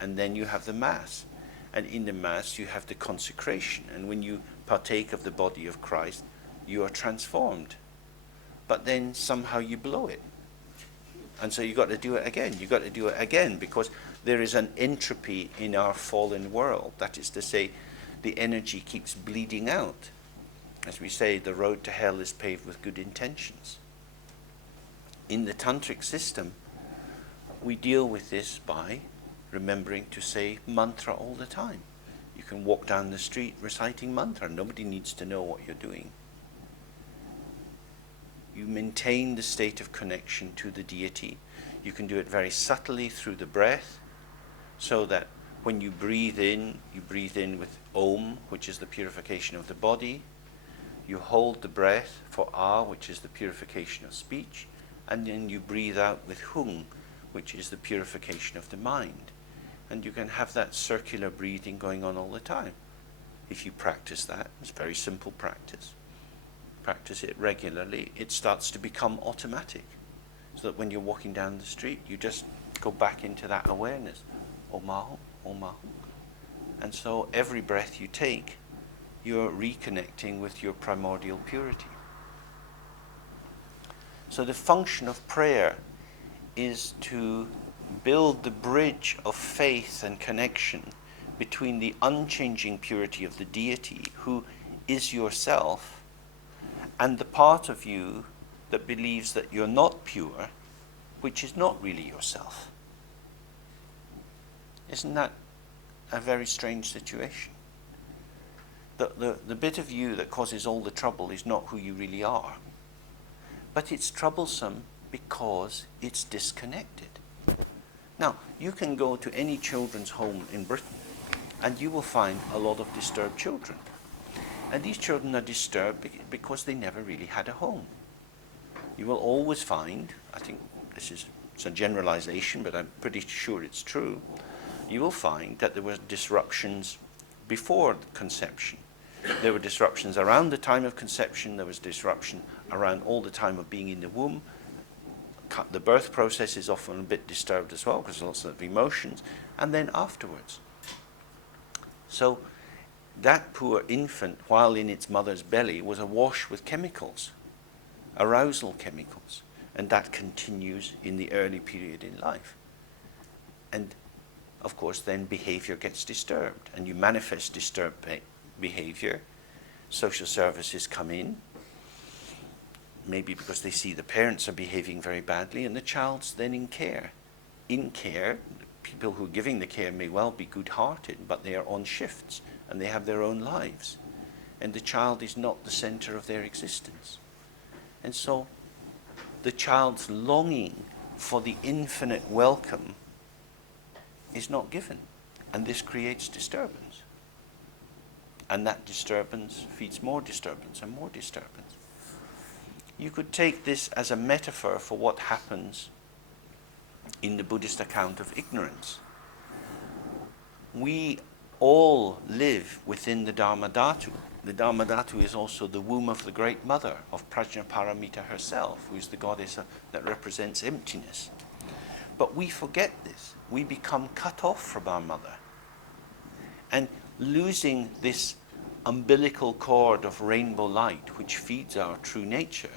and then you have the Mass. And in the Mass you have the consecration, and when you partake of the body of Christ, you are transformed. But then somehow you blow it. And so you've got to do it again. You've got to do it again, because there is an entropy in our fallen world. That is to say, the energy keeps bleeding out. As we say, the road to hell is paved with good intentions. In the tantric system, we deal with this by remembering to say mantra all the time. You can walk down the street reciting mantra. Nobody needs to know what you're doing. You maintain the state of connection to the deity. You can do it very subtly through the breath, so that when you breathe in with Om, which is the purification of the body. You hold the breath for Ah, which is the purification of speech, and then you breathe out with Hung, which is the purification of the mind. And you can have that circular breathing going on all the time. If you practice that, it's a very simple practice. Practice it regularly, it starts to become automatic. So that when you're walking down the street, you just go back into that awareness. Om Maho, Om Maho. And so every breath you take, you're reconnecting with your primordial purity. So the function of prayer is to build the bridge of faith and connection between the unchanging purity of the deity, who is yourself, and the part of you that believes that you're not pure, which is not really yourself. Isn't that a very strange situation? The bit of you that causes all the trouble is not who you really are. But it's troublesome because it's disconnected. Now, you can go to any children's home in Britain and you will find a lot of disturbed children. And these children are disturbed because they never really had a home. You will always find, I think it's a generalization, but I'm pretty sure it's true, you will find that there were disruptions before conception. There were disruptions around the time of conception, there was disruption around all the time of being in the womb. The birth process is often a bit disturbed as well because lots of emotions, and then afterwards. So that poor infant, while in its mother's belly, was awash with chemicals, arousal chemicals, and that continues in the early period in life. And of course then behavior gets disturbed, and you manifest disturbed behavior. Social services come in, maybe because they see the parents are behaving very badly, and the child's then in care. In care, people who are giving the care may well be good-hearted, but they are on shifts, and they have their own lives. And the child is not the center of their existence. And so the child's longing for the infinite welcome is not given. And this creates disturbance. And that disturbance feeds more disturbance and more disturbance. You could take this as a metaphor for what happens in the Buddhist account of ignorance. We all live within the Dharmadhatu. The Dharmadhatu is also the womb of the Great Mother, of Prajnaparamita herself, who is the goddess that represents emptiness. But we forget this. We become cut off from our mother. And losing this umbilical cord of rainbow light, which feeds our true nature,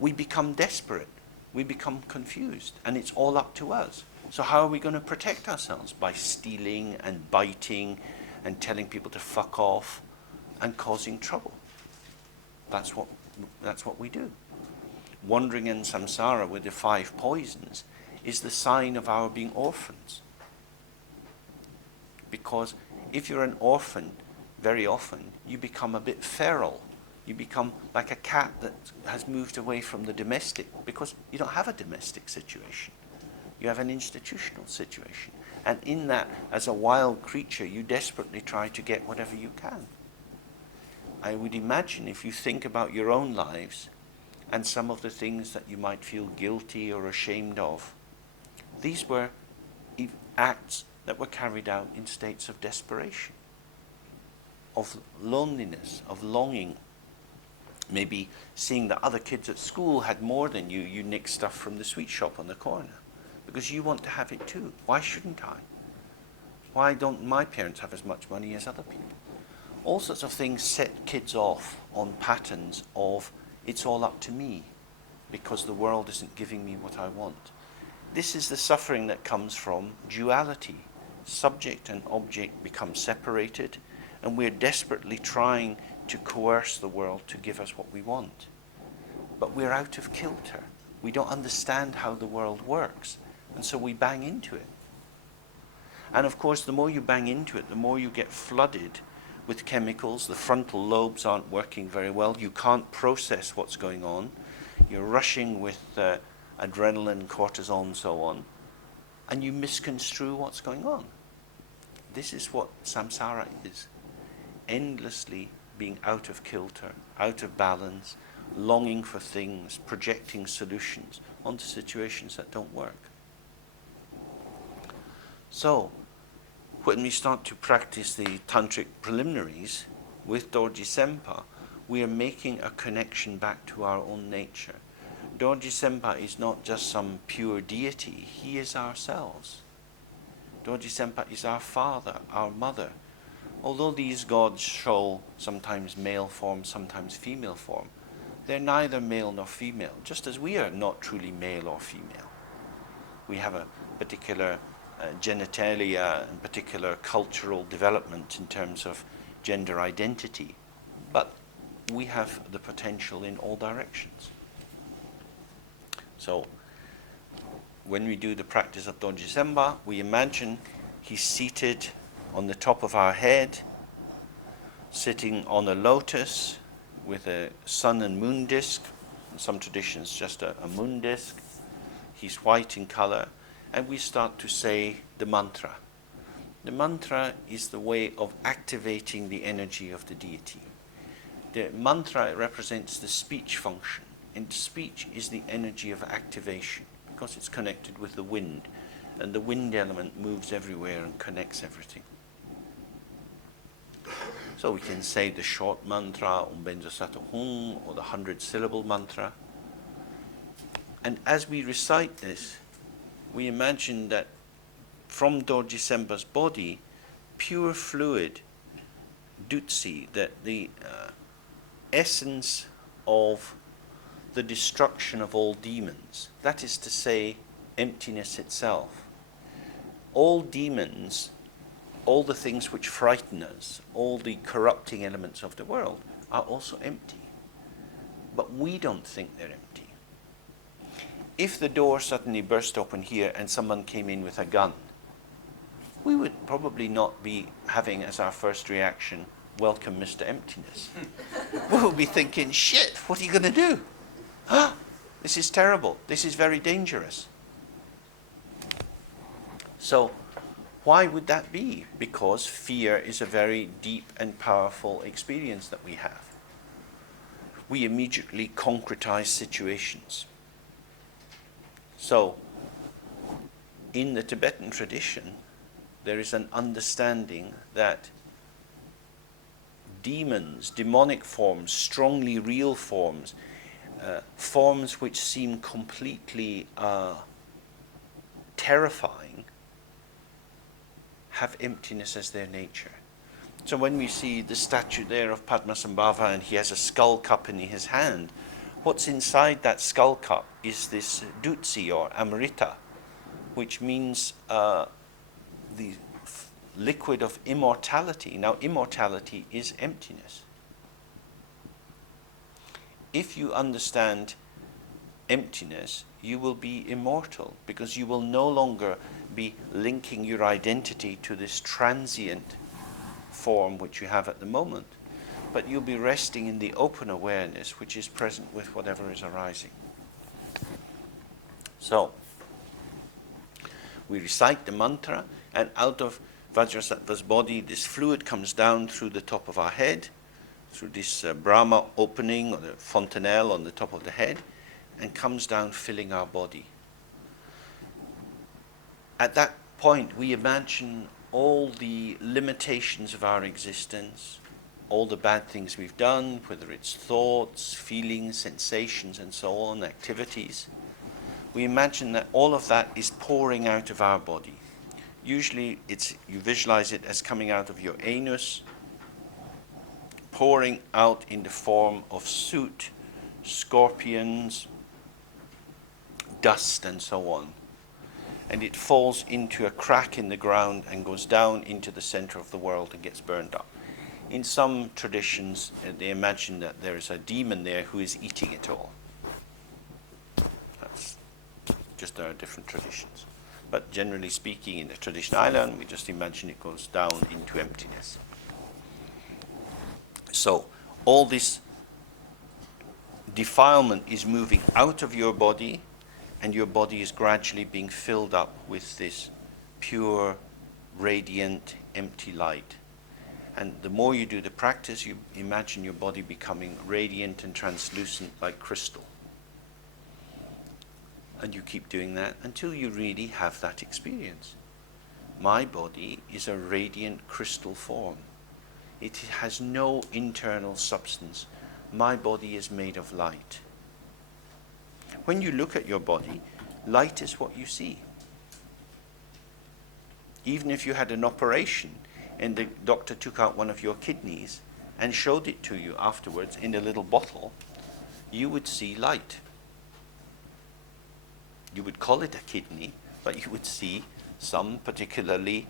we become desperate. We become confused. And it's all up to us. So how are we going to protect ourselves? By stealing and biting and telling people to fuck off and causing trouble. That's what we do. Wandering in samsara with the 5 poisons is the sign of our being orphans. Because if you're an orphan, very often you become a bit feral. You become like a cat that has moved away from the domestic, because you don't have a domestic situation. You have an institutional situation. And in that, as a wild creature, you desperately try to get whatever you can. I would imagine if you think about your own lives and some of the things that you might feel guilty or ashamed of, these were acts that were carried out in states of desperation, of loneliness, of longing. Maybe seeing that other kids at school had more than you, you nick stuff from the sweet shop on the corner because you want to have it too. Why shouldn't I? Why don't my parents have as much money as other people? All sorts of things set kids off on patterns of it's all up to me because the world isn't giving me what I want. This is the suffering that comes from duality. Subject and object become separated, and we're desperately trying to coerce the world to give us what we want. But we're out of kilter. We don't understand how the world works, and so we bang into it. And of course, the more you bang into it, the more you get flooded with chemicals. The frontal lobes aren't working very well. You can't process what's going on. You're rushing with adrenaline, cortisol, and so on, and you misconstrue what's going on. This is what samsara is. Endlessly being out of kilter, out of balance, longing for things, projecting solutions onto situations that don't work. So, when we start to practice the tantric preliminaries with Dorji Sempa, we are making a connection back to our own nature. Dorji Senpa is not just some pure deity, he is ourselves. Dorji Senpa is our father, our mother. Although these gods show sometimes male form, sometimes female form, they're neither male nor female, just as we are not truly male or female. We have a particular genitalia and particular cultural development in terms of gender identity, but we have the potential in all directions. So when we do the practice of Dorji Senpa, we imagine he's seated on the top of our head, sitting on a lotus with a sun and moon disc. In some traditions, just a moon disc. He's white in color, and we start to say the mantra. The mantra is the way of activating the energy of the deity. The mantra represents the speech function, and speech is the energy of activation because it's connected with the wind, and the wind element moves everywhere and connects everything. So we can say the short mantra, Vajrasattva Hum, or the 100-syllable mantra. And as we recite this, we imagine that from Dorji Senpa's body, pure fluid, dutsi, that the essence of the destruction of all demons, that is to say, emptiness itself. All demons, all the things which frighten us, all the corrupting elements of the world are also empty. But we don't think they're empty. If the door suddenly burst open here and someone came in with a gun, we would probably not be having as our first reaction, welcome Mr. Emptiness. We'll be thinking, shit, what are you going to do? This is terrible. This is very dangerous. So, why would that be? Because fear is a very deep and powerful experience that we have. We immediately concretize situations. So, in the Tibetan tradition, there is an understanding that demons, demonic forms, strongly real forms, forms which seem completely terrifying, have emptiness as their nature. So when we see the statue there of Padmasambhava and he has a skull cup in his hand, what's inside that skull cup is this dutsi or amrita, which means the liquid of immortality. Now, immortality is emptiness. If you understand emptiness, you will be immortal because you will no longer be linking your identity to this transient form which you have at the moment, but you'll be resting in the open awareness which is present with whatever is arising. So, we recite the mantra, and out of Vajrasattva's body, this fluid comes down through the top of our head, through this Brahma opening or the fontanelle on the top of the head, and comes down filling our body. At that point, we imagine all the limitations of our existence, all the bad things we've done, whether it's thoughts, feelings, sensations, and so on, activities. We imagine that all of that is pouring out of our body. Usually you visualize it as coming out of your anus, pouring out in the form of soot, scorpions, dust, and so on. And it falls into a crack in the ground and goes down into the center of the world and gets burned up. In some traditions, they imagine that there is a demon there who is eating it all. That's just there are different traditions. But generally speaking, in the traditional island, we just imagine it goes down into emptiness. So all this defilement is moving out of your body, and your body is gradually being filled up with this pure, radiant, empty light. And the more you do the practice, you imagine your body becoming radiant and translucent like crystal. And you keep doing that until you really have that experience. My body is a radiant crystal form. It has no internal substance. My body is made of light. When you look at your body, light is what you see. Even if you had an operation and the doctor took out one of your kidneys and showed it to you afterwards in a little bottle, you would see light. You would call it a kidney, but you would see some particularly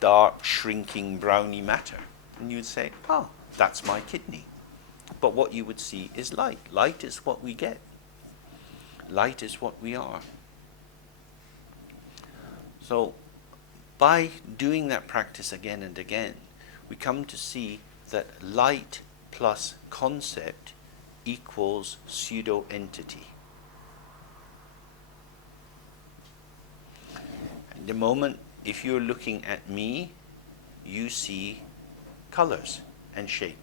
dark, shrinking, browny matter. And you'd say, oh, that's my kidney. But what you would see is light. Light is what we get. Light is what we are. So by doing that practice again and again, we come to see that light plus concept equals pseudo-entity. And the moment, if you're looking at me, you see colors and shape.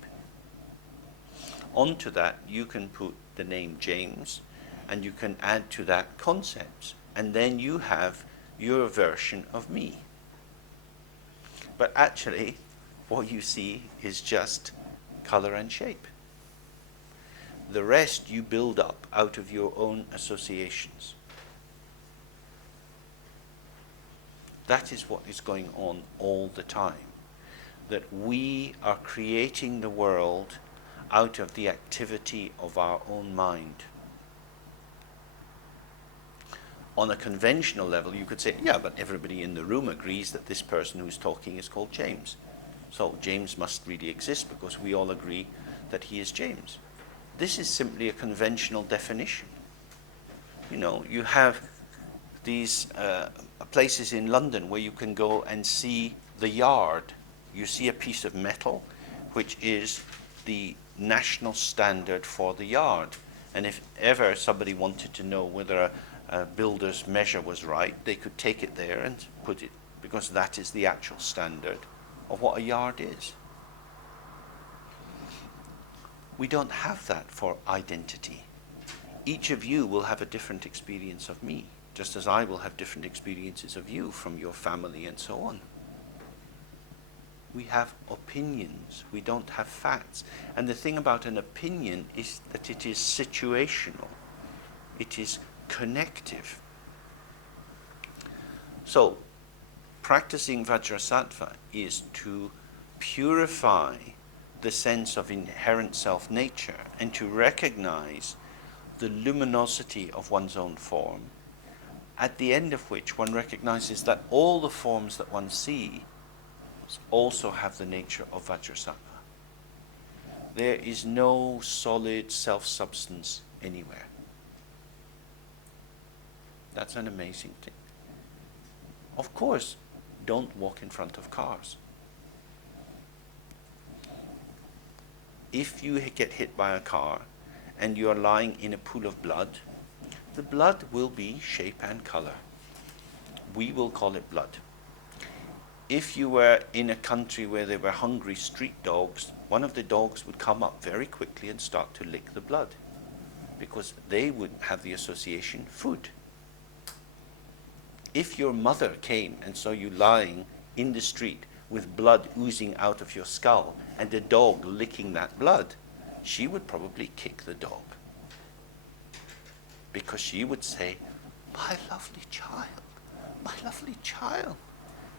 Onto that, you can put the name James, and you can add to that concepts, and then you have your version of me. But actually, what you see is just color and shape. The rest you build up out of your own associations. That is what is going on all the time. That we are creating the world out of the activity of our own mind. On a conventional level, you could say, yeah, but everybody in the room agrees that this person who's talking is called James. So James must really exist because we all agree that he is James. This is simply a conventional definition. You know, you have these places in London where you can go and see the Yard. You see a piece of metal which is the national standard for the yard. And if ever somebody wanted to know whether a builder's measure was right, they could take it there and put it, because that is the actual standard of what a yard is. We don't have that for identity. Each of you will have a different experience of me, just as I will have different experiences of you from your family and so on. We have opinions, we don't have facts. And the thing about an opinion is that it is situational. It is connective. So, practicing Vajrasattva is to purify the sense of inherent self-nature and to recognize the luminosity of one's own form, at the end of which one recognizes that all the forms that one sees also have the nature of Vajrasattva. There is no solid self-substance anywhere. That's an amazing thing. Of course, don't walk in front of cars. If you get hit by a car and you are lying in a pool of blood, the blood will be shape and color. We will call it blood. If you were in a country where there were hungry street dogs, one of the dogs would come up very quickly and start to lick the blood, because they would have the association food. If your mother came and saw you lying in the street with blood oozing out of your skull and the dog licking that blood, she would probably kick the dog, because she would say, "My lovely child, my lovely child."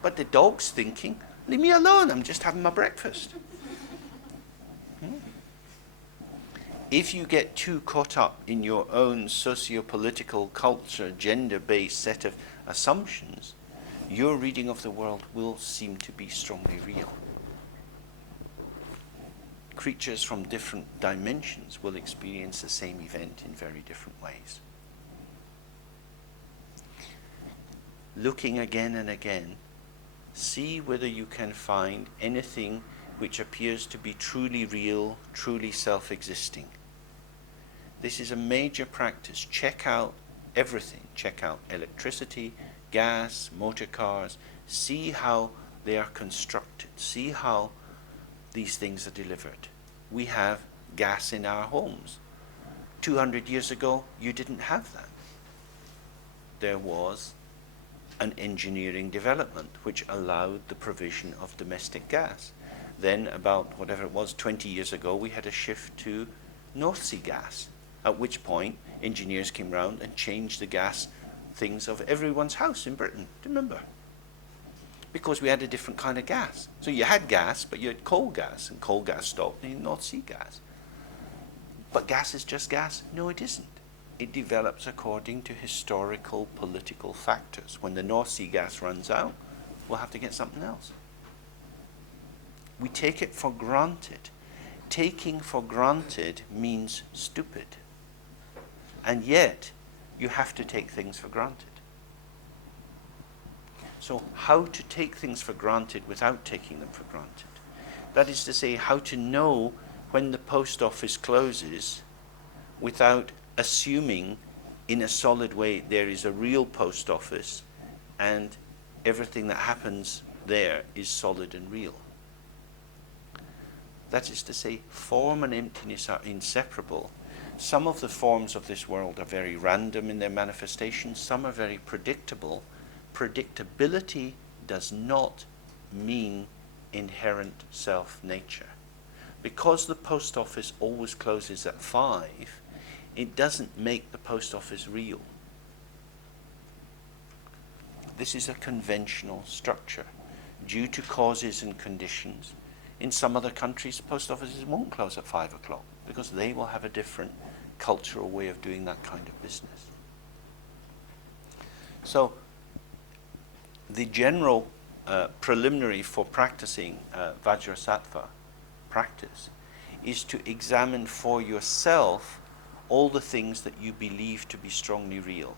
But the dog's thinking, "Leave me alone, I'm just having my breakfast." If you get too caught up in your own socio-political, culture, gender-based set of assumptions, your reading of the world will seem to be strongly real. Creatures from different dimensions will experience the same event in very different ways. Looking again and again, see whether you can find anything which appears to be truly real, truly self-existing. This is a major practice. Check out everything. Check out electricity, gas, motor cars. See how they are constructed. See how these things are delivered. We have gas in our homes. 200 years ago, you didn't have that. There was an engineering development which allowed the provision of domestic gas. Then about, whatever it was, 20 years ago, we had a shift to North Sea gas. at which point engineers came round and changed the gas things of everyone's house in Britain. Do you remember? Because we had a different kind of gas. So you had gas, but you had coal gas, and coal gas stopped, and you had North Sea gas. But gas is just gas? No, it isn't. It develops according to historical political factors. When the North Sea gas runs out, we'll have to get something else. We take it for granted. Taking for granted means stupid. And yet, you have to take things for granted. So, how to take things for granted without taking them for granted? That is to say, how to know when the post office closes without assuming in a solid way there is a real post office and everything that happens there is solid and real. That is to say, form and emptiness are inseparable. Some of the forms of this world are very random in their manifestations, some are very predictable. Predictability does not mean inherent self-nature. Because the post office always closes at 5, it doesn't make the post office real. This is a conventional structure due to causes and conditions. In some other countries, post offices won't close at 5 o'clock because they will have a different cultural way of doing that kind of business. So, the general preliminary for practicing Vajrasattva practice is to examine for yourself all the things that you believe to be strongly real.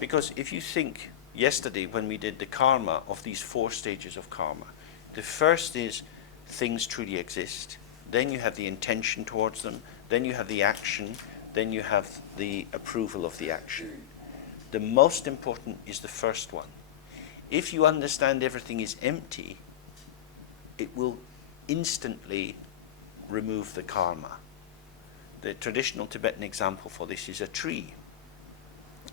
Because if you think yesterday when we did the karma of these 4 stages of karma, the first is things truly exist, then you have the intention towards them, then you have the action, then you have the approval of the action. The most important is the first one. If you understand everything is empty, it will instantly remove the karma. The traditional Tibetan example for this is a tree.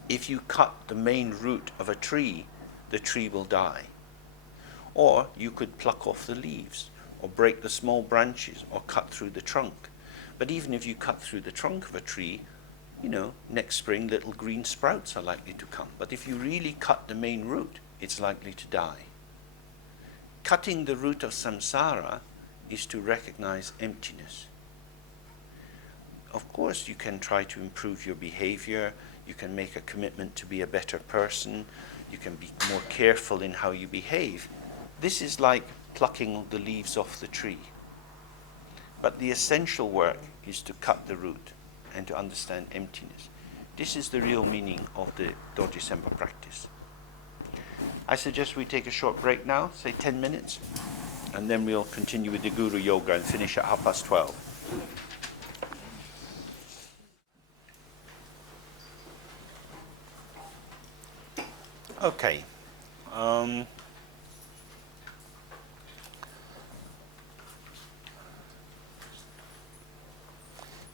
If you cut the main root of a tree, the tree will die. Or you could pluck off the leaves, or break the small branches, or cut through the trunk. But even if you cut through the trunk of a tree, next spring little green sprouts are likely to come. But if you really cut the main root, it's likely to die. Cutting the root of samsara is to recognize emptiness. Of course, you can try to improve your behavior, you can make a commitment to be a better person, you can be more careful in how you behave. This is like plucking the leaves off the tree. But the essential work is to cut the root and to understand emptiness. This is the real meaning of the December practice. I suggest we take a short break now, say 10 minutes, and then we'll continue with the Guru Yoga and finish at 12:30. Okay.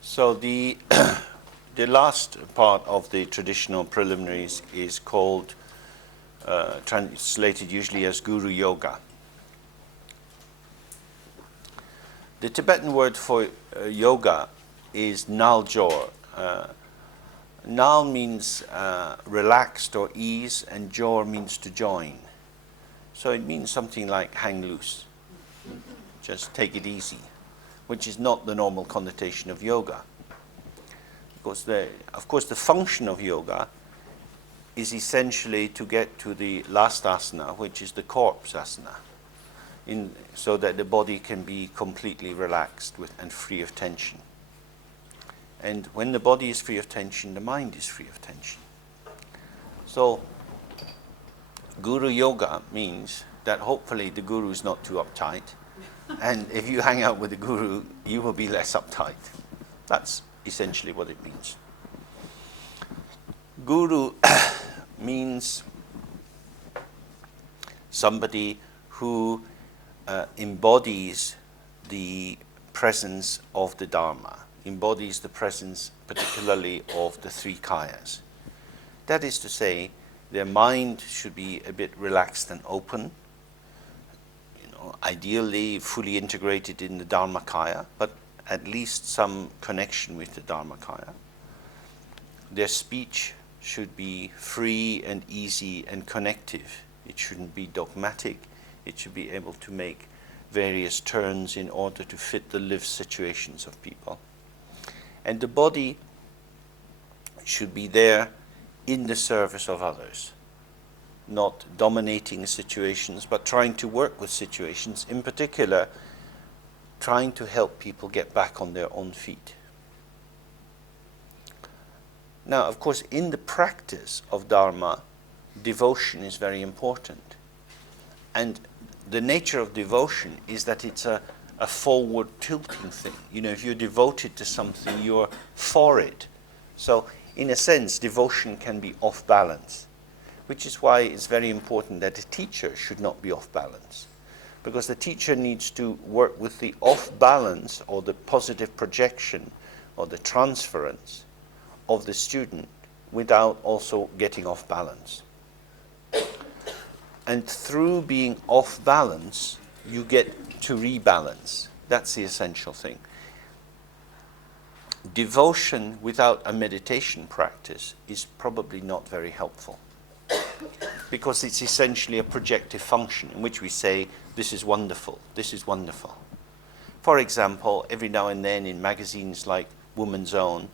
So the last part of the traditional preliminaries is called, translated usually as Guru Yoga. The Tibetan word for yoga is Naljor. Nal means relaxed or ease, and jor means to join. So it means something like hang loose, just take it easy, which is not the normal connotation of yoga. Of course, the function of yoga is essentially to get to the last asana, which is the corpse asana, so that the body can be completely relaxed and free of tension. And when the body is free of tension, the mind is free of tension. So, Guru Yoga means that hopefully the Guru is not too uptight, and if you hang out with the Guru, you will be less uptight. That's essentially what it means. Guru means somebody who embodies the presence of the Dharma, embodies the presence particularly of the 3 kayas. That is to say, their mind should be a bit relaxed and open, ideally fully integrated in the Dharmakaya, but at least some connection with the Dharmakaya. Their speech should be free and easy and connective. It shouldn't be dogmatic. It should be able to make various turns in order to fit the lived situations of people. And the body should be there in the service of others, not dominating situations, but trying to work with situations, in particular, trying to help people get back on their own feet. Now, of course, in the practice of Dharma, devotion is very important. And the nature of devotion is that it's a forward tilting thing. You know, if you're devoted to something, you're for it. So, in a sense, devotion can be off balance, which is why it's very important that a teacher should not be off balance. Because the teacher needs to work with the off balance or the positive projection or the transference of the student without also getting off balance. And through being off balance, you get to rebalance. That's the essential thing. Devotion without a meditation practice is probably not very helpful, because it's essentially a projective function in which we say, this is wonderful, this is wonderful. For example, every now and then in magazines like Woman's Own,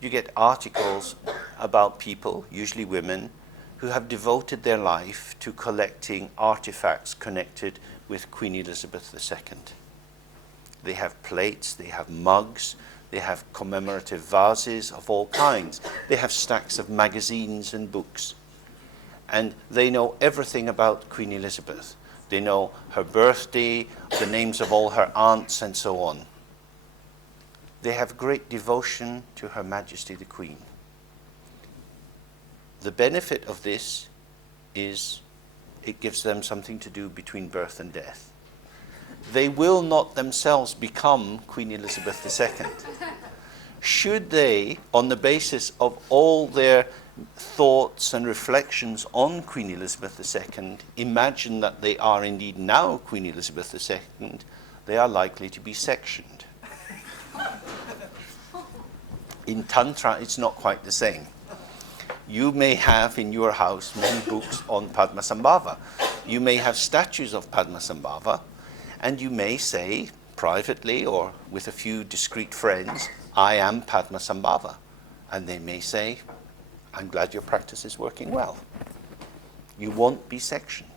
you get articles about people, usually women, who have devoted their life to collecting artifacts connected with Queen Elizabeth II. They have plates, they have mugs, they have commemorative vases of all kinds. They have stacks of magazines and books. And they know everything about Queen Elizabeth. They know her birthday, the names of all her aunts, and so on. They have great devotion to Her Majesty the Queen. The benefit of this is it gives them something to do between birth and death. They will not themselves become Queen Elizabeth II. Should they, on the basis of all their thoughts and reflections on Queen Elizabeth II, imagine that they are indeed now Queen Elizabeth II, they are likely to be sectioned. In Tantra, it's not quite the same. You may have in your house many books on Padmasambhava. You may have statues of Padmasambhava, and you may say, privately or with a few discreet friends, I am Padmasambhava. And they may say, I'm glad your practice is working well. You won't be sectioned.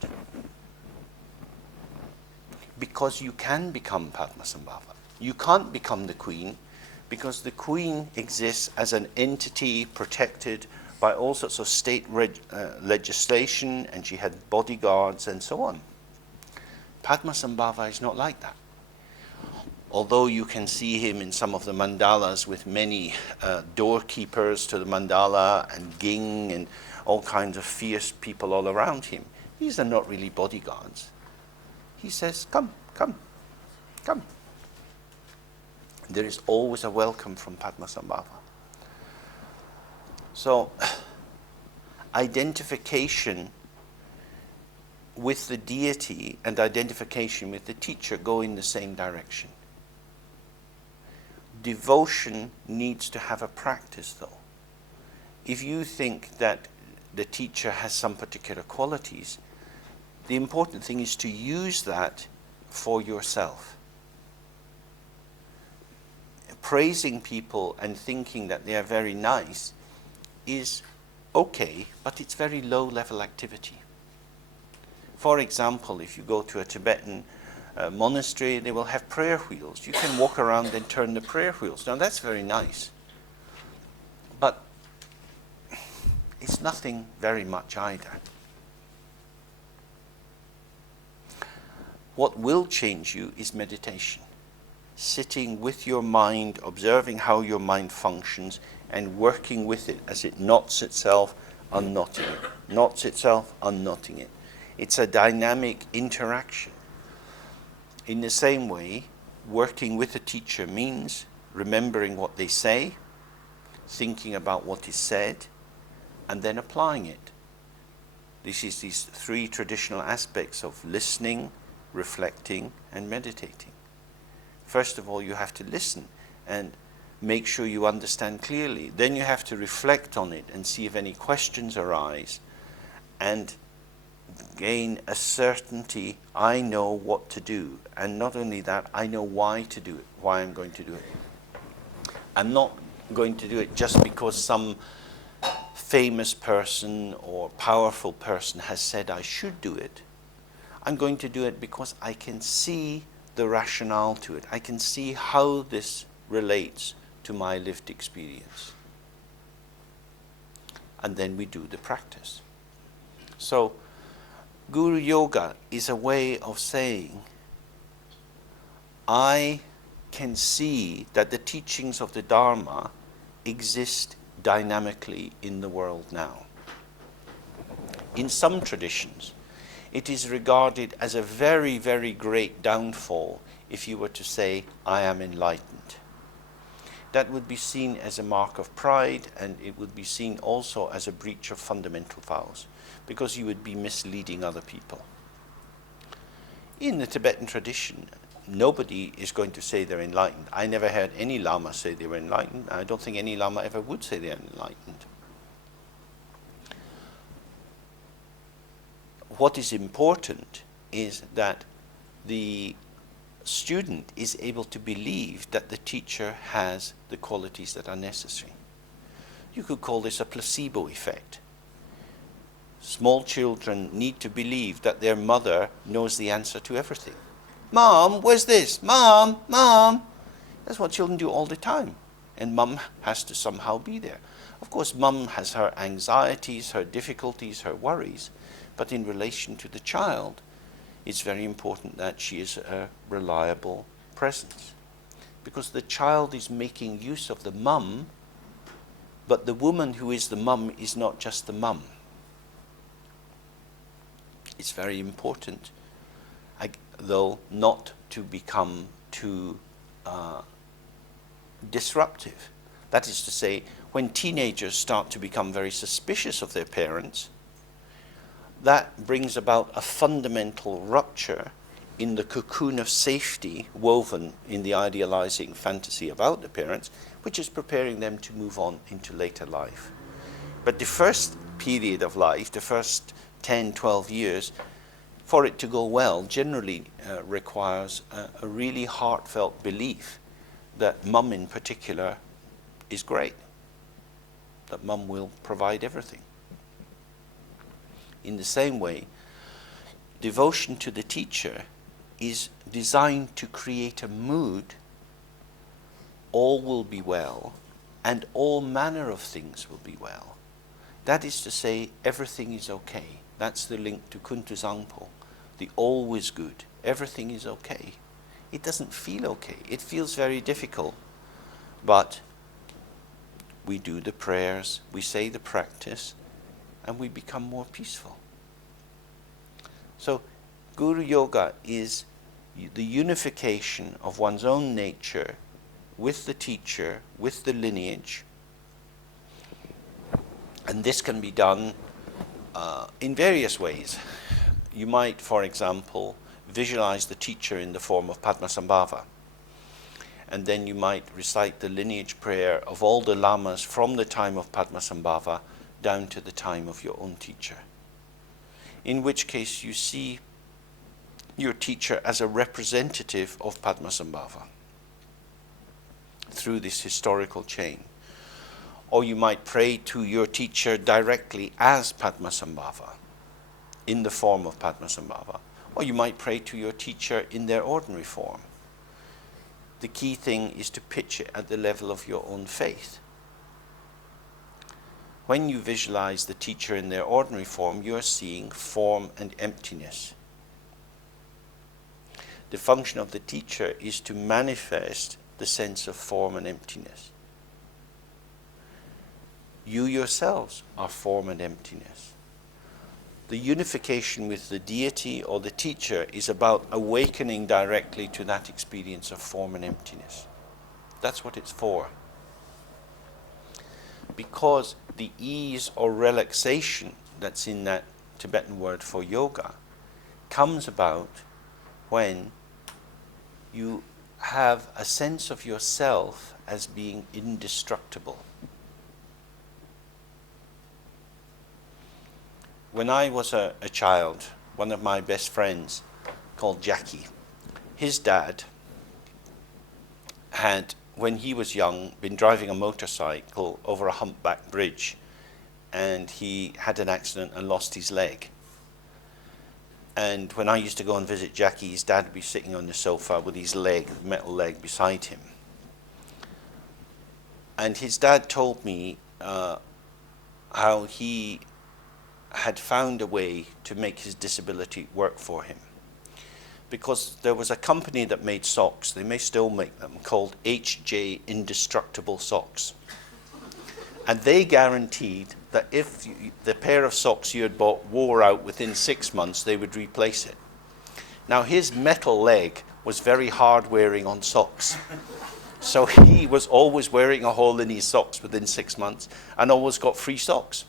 Because you can become Padmasambhava. You can't become the Queen, because the Queen exists as an entity protected by all sorts of state legislation, and she had bodyguards and so on. Padmasambhava is not like that. Although you can see him in some of the mandalas with many doorkeepers to the mandala and ging and all kinds of fierce people all around him, these are not really bodyguards. He says, come, come, come. There is always a welcome from Padmasambhava. So, identification with the deity and identification with the teacher go in the same direction. Devotion needs to have a practice, though. If you think that the teacher has some particular qualities, the important thing is to use that for yourself. Praising people and thinking that they are very nice is okay, but it's very low-level activity. For example, if you go to a Tibetan monastery, they will have prayer wheels. You can walk around and turn the prayer wheels. Now that's very nice, but it's nothing very much either. What will change you is meditation. Sitting with your mind, observing how your mind functions, and working with it as it knots itself, unknotting it. Knots itself, unknotting it. It's a dynamic interaction. In the same way, working with a teacher means remembering what they say, thinking about what is said, and then applying it. This is these three traditional aspects of listening, reflecting, and meditating. First of all, you have to listen, and make sure you understand clearly. Then you have to reflect on it and see if any questions arise, and gain a certainty. I know what to do, and not only that, I know why to do it, why I'm going to do it. I'm not going to do it just because some famous person or powerful person has said I should do it. I'm going to do it because I can see the rationale to it. I can see how this relates to my lived experience. And then we do the practice. So, Guru Yoga is a way of saying, I can see that the teachings of the Dharma exist dynamically in the world now. In some traditions, it is regarded as a very, very great downfall if you were to say, I am enlightened. That would be seen as a mark of pride, and it would be seen also as a breach of fundamental vows, because you would be misleading other people. In the Tibetan tradition, nobody is going to say they're enlightened. I never heard any Lama say they were enlightened. I don't think any Lama ever would say they're enlightened. What is important is that the student is able to believe that the teacher has the qualities that are necessary. You could call this a placebo effect. Small children need to believe that their mother knows the answer to everything. Mom, where's this? Mom, Mom. That's what children do all the time. And Mum has to somehow be there. Of course, Mum has her anxieties, her difficulties, her worries. But in relation to the child, it's very important that she is a reliable presence. Because the child is making use of the mum, but the woman who is the mum is not just the mum. It's very important, though, not to become too disruptive. That is to say, when teenagers start to become very suspicious of their parents, that brings about a fundamental rupture in the cocoon of safety woven in the idealizing fantasy about the parents, which is preparing them to move on into later life. But the first period of life, the first 10, 12 years, for it to go well, generally requires a really heartfelt belief that Mum in particular is great, that Mum will provide everything. In the same way, devotion to the teacher is designed to create a mood, all will be well, and all manner of things will be well. That is to say, everything is okay. That's the link to Kuntu Zangpo, the always good. Everything is okay. It doesn't feel okay. It feels very difficult. But we do the prayers, we say the practice, and we become more peaceful. So, Guru Yoga is the unification of one's own nature with the teacher, with the lineage. And this can be done in various ways. You might, for example, visualize the teacher in the form of Padmasambhava. And then you might recite the lineage prayer of all the lamas from the time of Padmasambhava down to the time of your own teacher. In which case you see your teacher as a representative of Padmasambhava through this historical chain. Or you might pray to your teacher directly as Padmasambhava, in the form of Padmasambhava. Or you might pray to your teacher in their ordinary form. The key thing is to pitch it at the level of your own faith. When you visualize the teacher in their ordinary form, you are seeing form and emptiness. The function of the teacher is to manifest the sense of form and emptiness. You yourselves are form and emptiness. The unification with the deity or the teacher is about awakening directly to that experience of form and emptiness. That's what it's for. Because the ease or relaxation that's in that Tibetan word for yoga comes about when you have a sense of yourself as being indestructible. When I was a child, one of my best friends, called Jackie, his dad had, when he was young, been driving a motorcycle over a humpback bridge, and he had an accident and lost his leg. And when I used to go and visit Jackie, his dad would be sitting on the sofa with his leg, metal leg, beside him. And his dad told me how he had found a way to make his disability work for him. Because there was a company that made socks, they may still make them, called HJ Indestructible Socks. And they guaranteed that if the pair of socks you had bought wore out within 6 months, they would replace it. Now his metal leg was very hard wearing on socks. So he was always wearing a hole in his socks within 6 months and always got free socks.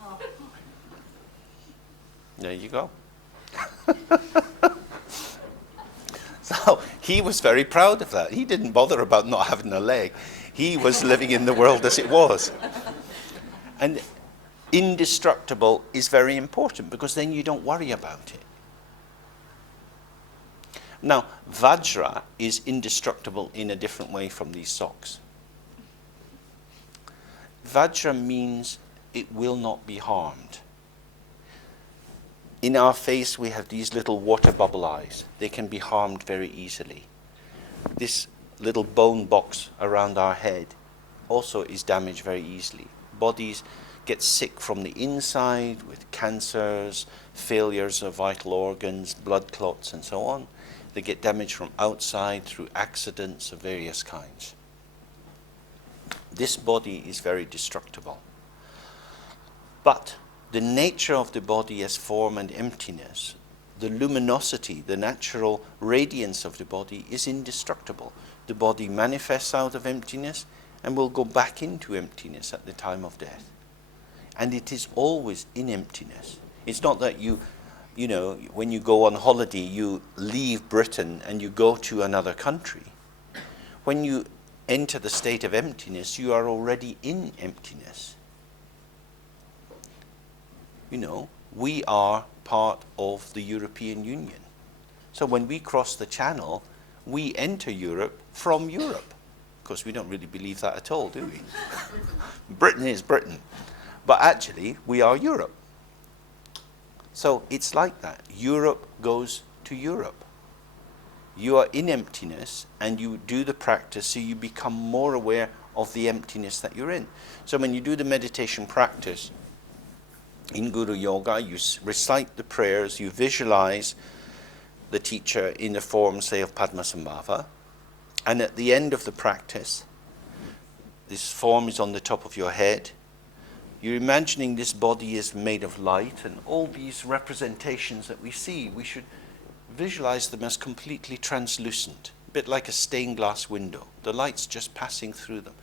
There you go. So he was very proud of that. He didn't bother about not having a leg. He was living in the world as it was. And indestructible is very important because then you don't worry about it. Now, Vajra is indestructible in a different way from these socks. Vajra means it will not be harmed. In our face, we have these little water bubble eyes. They can be harmed very easily. This little bone box around our head also is damaged very easily. Bodies get sick from the inside with cancers, failures of vital organs, blood clots, and so on. They get damaged from outside through accidents of various kinds. This body is very destructible. But the nature of the body as form and emptiness, the luminosity, the natural radiance of the body is indestructible. The body manifests out of emptiness and will go back into emptiness at the time of death. And it is always in emptiness. It's not that you know, when you go on holiday, you leave Britain and you go to another country. When you enter the state of emptiness, you are already in emptiness. You know, we are part of the European Union. So when we cross the Channel, we enter Europe from Europe. Of course, we don't really believe that at all, do we? Britain is Britain. But actually, we are Europe. So it's like that. Europe goes to Europe. You are in emptiness and you do the practice so you become more aware of the emptiness that you're in. So when you do the meditation practice, in Guru Yoga, you recite the prayers, you visualize the teacher in the form, say, of Padmasambhava, and at the end of the practice, this form is on the top of your head. You're imagining this body is made of light, and all these representations that we see, we should visualize them as completely translucent, a bit like a stained glass window. The light's just passing through them.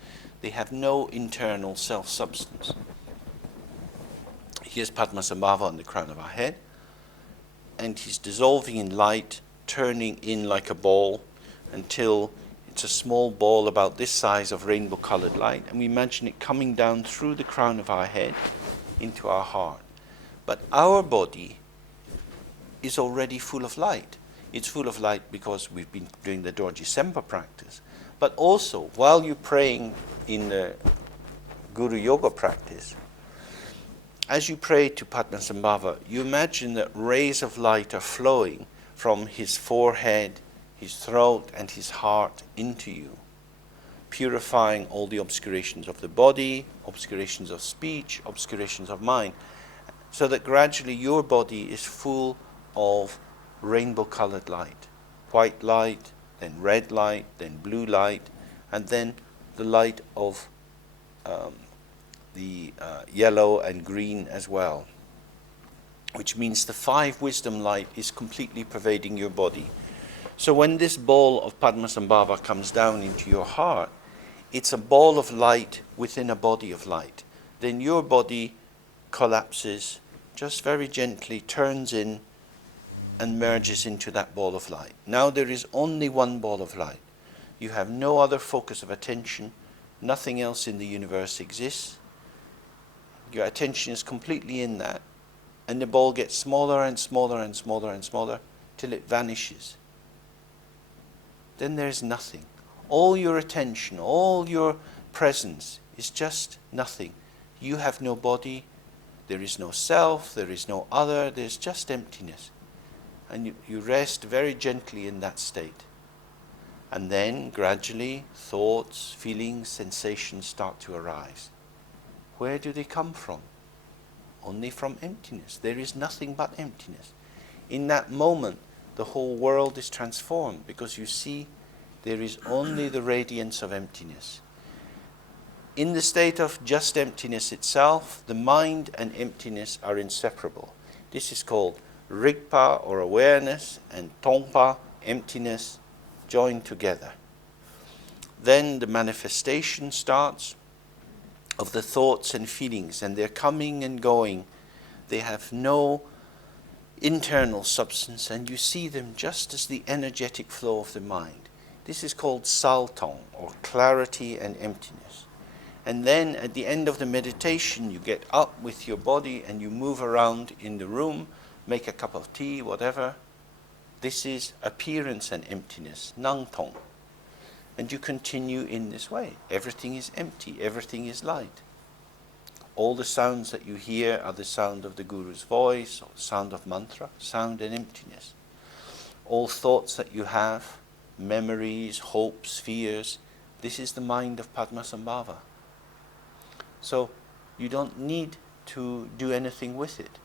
They have no internal self-substance. Here's Padmasambhava on the crown of our head, and he's dissolving in light, turning in like a ball until it's a small ball about this size of rainbow-colored light, and we imagine it coming down through the crown of our head into our heart. But our body is already full of light. It's full of light because we've been doing the Dorji Sempa practice, but also while you're praying in the Guru Yoga practice, as you pray to Padmasambhava, you imagine that rays of light are flowing from his forehead, his throat, and his heart into you, purifying all the obscurations of the body, obscurations of speech, obscurations of mind, so that gradually your body is full of rainbow-colored light. White light, then red light, then blue light, and then the light of the yellow and green as well, which means the 5 wisdom light is completely pervading your body. So when this ball of Padmasambhava comes down into your heart, it's a ball of light within a body of light. Then your body collapses, just very gently turns in and merges into that ball of light. Now there is only one ball of light. You have no other focus of attention. Nothing else in the universe exists. Your attention is completely in that. And the ball gets smaller and smaller and smaller and smaller till it vanishes. Then there's nothing. All your attention, all your presence is just nothing. You have no body. There is no self. There is no other. There's just emptiness. And you rest very gently in that state. And then gradually thoughts, feelings, sensations start to arise. Where do they come from? Only from emptiness. There is nothing but emptiness. In that moment, the whole world is transformed because you see there is only the radiance of emptiness. In the state of just emptiness itself, the mind and emptiness are inseparable. This is called Rigpa, or awareness, and Tongpa, emptiness, joined together. Then the manifestation starts of the thoughts and feelings, and they're coming and going. They have no internal substance, and you see them just as the energetic flow of the mind. This is called Saltong, or clarity and emptiness. And then at the end of the meditation, you get up with your body and you move around in the room, make a cup of tea, whatever. This is appearance and emptiness, Nang Tong. And you continue in this way. Everything is empty, everything is light. All the sounds that you hear are the sound of the Guru's voice, or the sound of mantra, sound and emptiness. All thoughts that you have, memories, hopes, fears, this is the mind of Padmasambhava. So you don't need to do anything with it.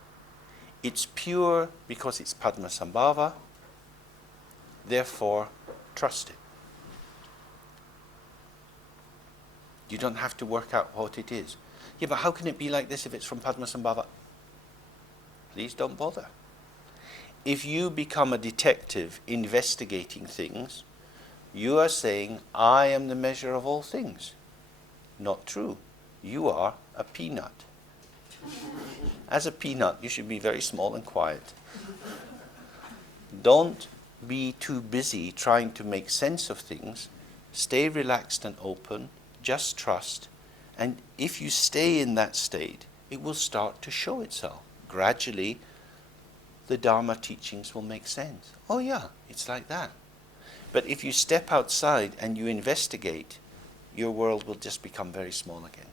It's pure because it's Padmasambhava, therefore trust it. You don't have to work out what it is. Yeah, but how can it be like this if it's from Padmasambhava? Please don't bother. If you become a detective investigating things, you are saying, I am the measure of all things. Not true. You are a peanut. As a peanut, you should be very small and quiet. Don't be too busy trying to make sense of things. Stay relaxed and open. Just trust. And if you stay in that state, it will start to show itself. Gradually, the Dharma teachings will make sense. Oh yeah, it's like that. But if you step outside and you investigate, your world will just become very small again.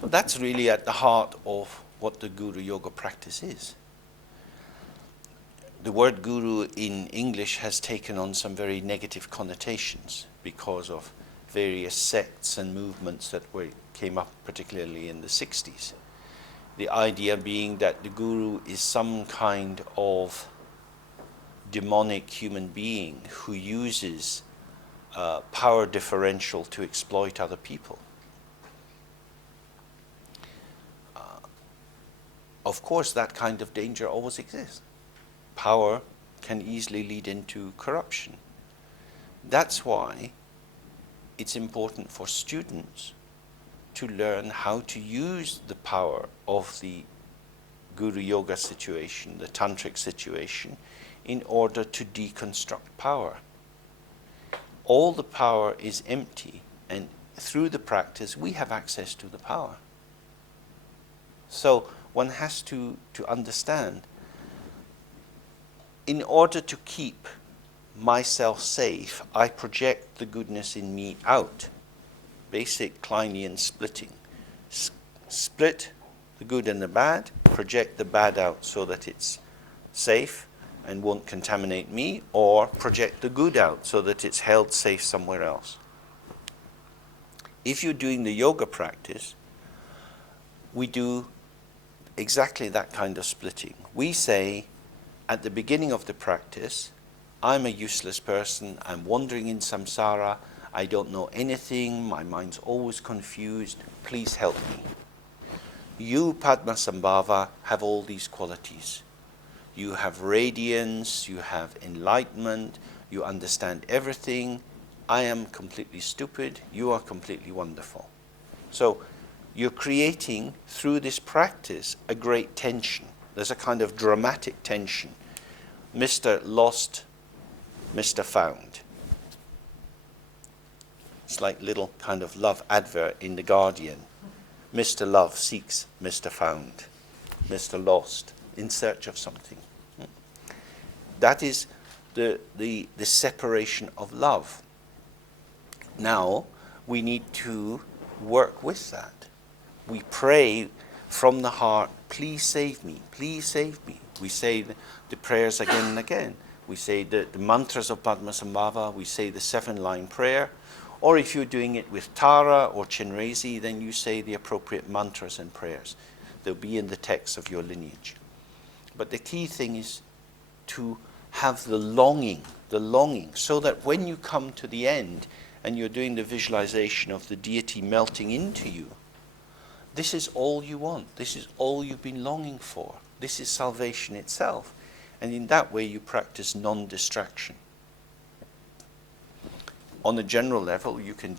So that's really at the heart of what the Guru Yoga practice is. The word guru in English has taken on some very negative connotations because of various sects and movements that came up particularly in the 60s. The idea being that the guru is some kind of demonic human being who uses power differential to exploit other people. Of course, that kind of danger always exists. Power can easily lead into corruption. That's why it's important for students to learn how to use the power of the Guru Yoga situation, the Tantric situation, in order to deconstruct power. All the power is empty, and through the practice we have access to the power. So one has to understand, in order to keep myself safe, I project the goodness in me out. Basic Kleinian splitting. Split the good and the bad, project the bad out so that it's safe and won't contaminate me, or project the good out so that it's held safe somewhere else. If you're doing the yoga practice, we do exactly that kind of splitting. We say, at the beginning of the practice, I'm a useless person, I'm wandering in samsara, I don't know anything, my mind's always confused, please help me. You, Padmasambhava, have all these qualities. You have radiance, you have enlightenment, you understand everything. I am completely stupid, you are completely wonderful. So you're creating, through this practice, a great tension. There's a kind of dramatic tension. Mr. lost Mr. Found. It's like little kind of love advert in The Guardian. Mr. Love seeks Mr. Found. Mr. Lost, in search of something. That is the separation of love. Now, we need to work with that. We pray from the heart, please save me, please save me. We say the prayers again and again. We say the mantras of Padmasambhava, we say the 7-line prayer, or if you're doing it with Tara or Chinrezi, then you say the appropriate mantras and prayers. They'll be in the text of your lineage. But the key thing is to have the longing, so that when you come to the end and you're doing the visualization of the deity melting into you, this is all you want. This is all you've been longing for. This is salvation itself. And in that way you practice non-distraction. On a general level, you can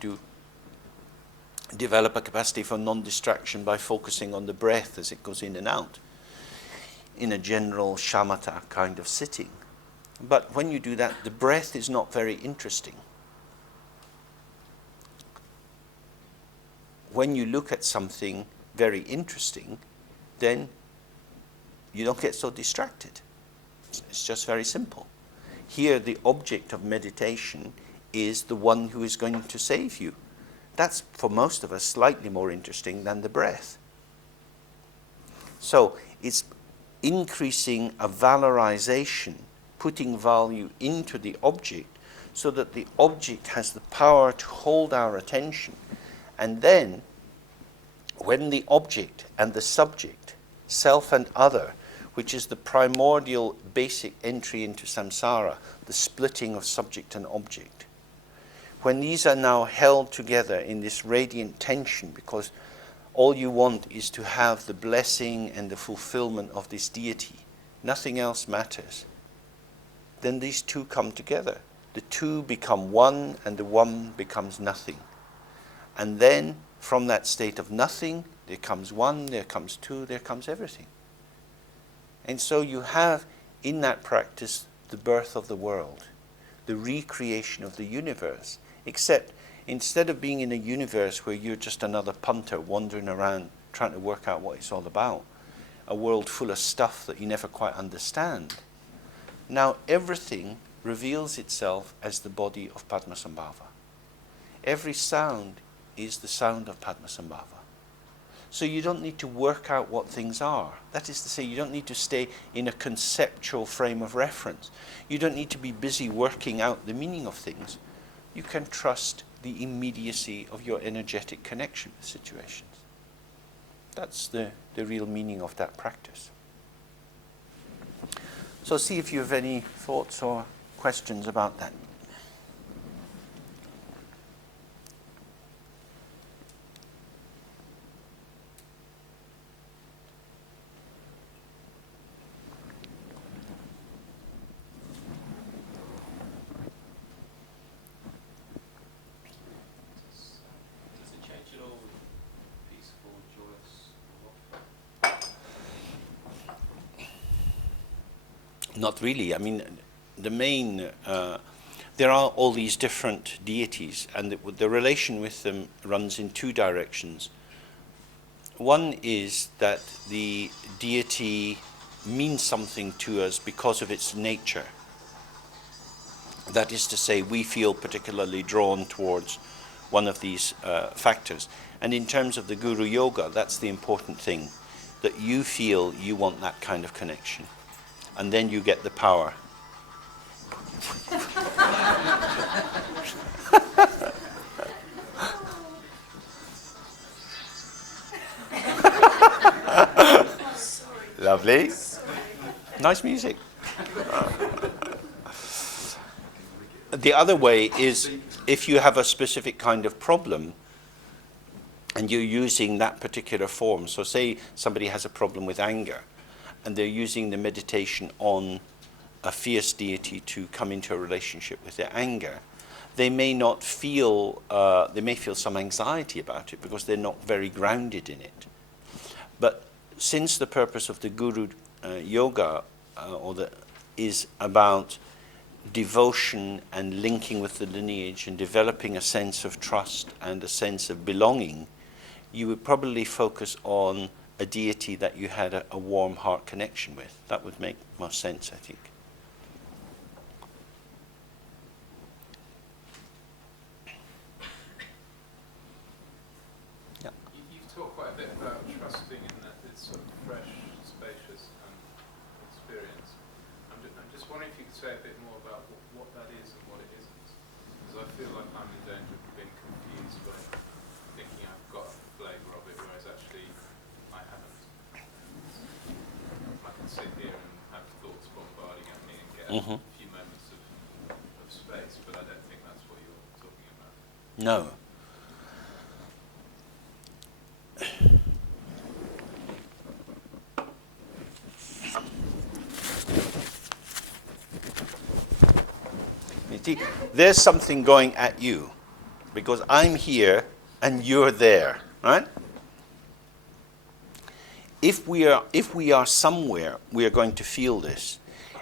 develop a capacity for non-distraction by focusing on the breath as it goes in and out, in a general shamatha kind of sitting. But when you do that, the breath is not very interesting. When you look at something very interesting, then you don't get so distracted. It's just very simple. Here, the object of meditation is the one who is going to save you. That's, for most of us, slightly more interesting than the breath. So it's increasing a valorization, putting value into the object so that the object has the power to hold our attention. And then, when the object and the subject, self and other, which is the primordial basic entry into samsara, the splitting of subject and object, when these are now held together in this radiant tension, because all you want is to have the blessing and the fulfillment of this deity, nothing else matters, then these two come together. The two become one, and the one becomes nothing. And then, from that state of nothing, there comes one, there comes two, there comes everything. And so you have, in that practice, the birth of the world, the recreation of the universe, except instead of being in a universe where you're just another punter wandering around trying to work out what it's all about, a world full of stuff that you never quite understand, now everything reveals itself as the body of Padmasambhava. Every sound is the sound of Padmasambhava. So you don't need to work out what things are. That is to say, you don't need to stay in a conceptual frame of reference. You don't need to be busy working out the meaning of things. You can trust the immediacy of your energetic connection with situations. That's the real meaning of that practice. So see if you have any thoughts or questions about that. Not really. I mean, the main, there are all these different deities, and the relation with them runs in two directions. One is that the deity means something to us because of its nature. That is to say, we feel particularly drawn towards one of these factors. And in terms of the Guru Yoga, that's the important thing, that you feel you want that kind of connection. And then you get the power. Lovely. Nice music. The other way is if you have a specific kind of problem and you're using that particular form. So say somebody has a problem with anger, and they're using the meditation on a fierce deity to come into a relationship with their anger. They may not feel, they may feel some anxiety about it because they're not very grounded in it. But since the purpose of the Guru Yoga is about devotion and linking with the lineage and developing a sense of trust and a sense of belonging, you would probably focus on a deity that you had a warm heart connection with. That would make most sense, I think. Yeah. You've talked quite a bit about trusting in that it's sort of fresh, spacious experience. I'm just wondering if you could say a bit more about what that is and what it isn't. Because I feel like I'm in danger of being confused by thinking I've got a flavour of it, whereas actually I haven't. I can sit here and have thoughts bombarding at me and get a few moments of space, but I don't think that's what you're talking about. No. There's something going at you because I'm here and you're there, right? If we are somewhere, we are going to feel this.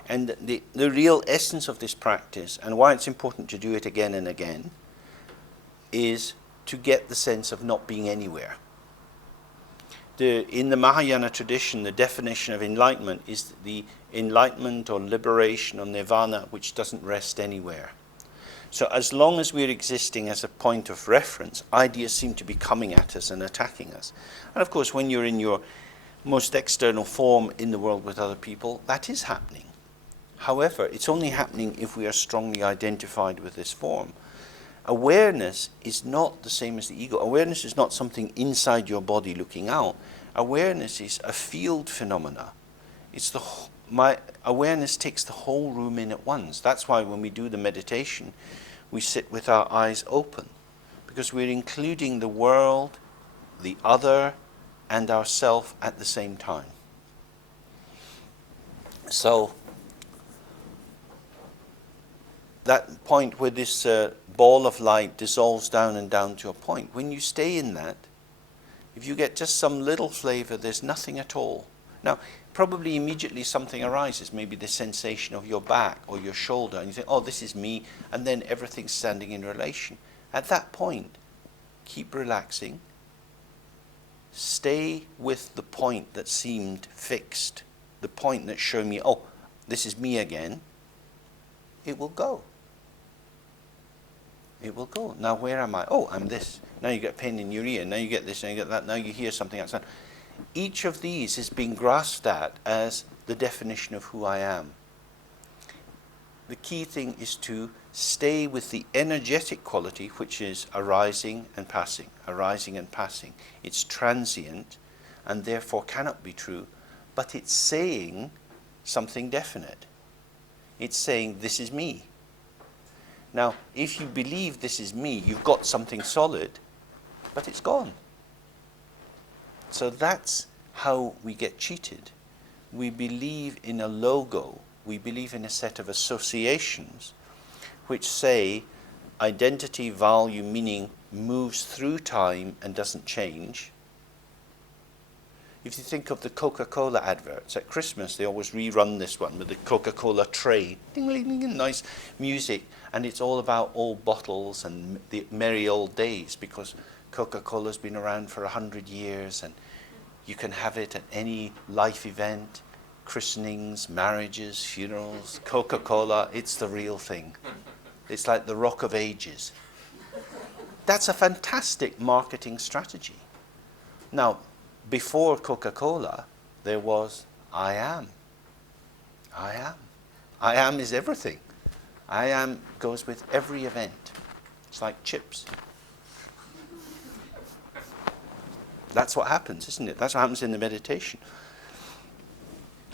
And the real essence of this practice, and why it's important to do it again and again, is to get the sense of not being anywhere. In the Mahayana tradition, the definition of enlightenment is the enlightenment or liberation or nirvana which doesn't rest anywhere. So as long as we're existing as a point of reference, ideas seem to be coming at us and attacking us. And of course, when you're in your most external form in the world with other people, that is happening. However, it's only happening if we are strongly identified with this form. Awareness is not the same as the ego. Awareness is not something inside your body looking out. Awareness is a field phenomena. My awareness takes the whole room in at once. That's why when we do the meditation, we sit with our eyes open, because we're including the world, the other, and ourself at the same time. So that point where this ball of light dissolves down and down to a point, when you stay in that, if you get just some little flavor, there's nothing at all. Now, probably immediately something arises, maybe the sensation of your back or your shoulder, and you think, oh, this is me, and then everything's standing in relation. At that point, keep relaxing. Stay with the point that seemed fixed, the point that showed me, oh, this is me again. It will go. It will go. Now where am I? Oh, I'm this. Now you get pain in your ear. Now you get this. Now you get that. Now you hear something outside. Each of these is being grasped at as the definition of who I am. The key thing is to stay with the energetic quality, which is arising and passing, arising and passing. It's transient and therefore cannot be true, but it's saying something definite. It's saying, this is me. Now, if you believe this is me, you've got something solid, but it's gone. So that's how we get cheated. We believe in a logo. We believe in a set of associations which say identity, value, meaning moves through time and doesn't change. If you think of the Coca-Cola adverts at Christmas, they always rerun this one with the Coca-Cola tray, ding, ding, ding, nice music, and it's all about old bottles and the merry old days, because Coca-Cola's been around for 100 years and you can have it at any life event, christenings, marriages, funerals. Coca-Cola, it's the real thing. It's like the Rock of Ages. That's a fantastic marketing strategy. Now, before Coca-Cola, there was I am. I am. I am is everything. I am goes with every event. It's like chips. That's what happens, isn't it? That's what happens in the meditation.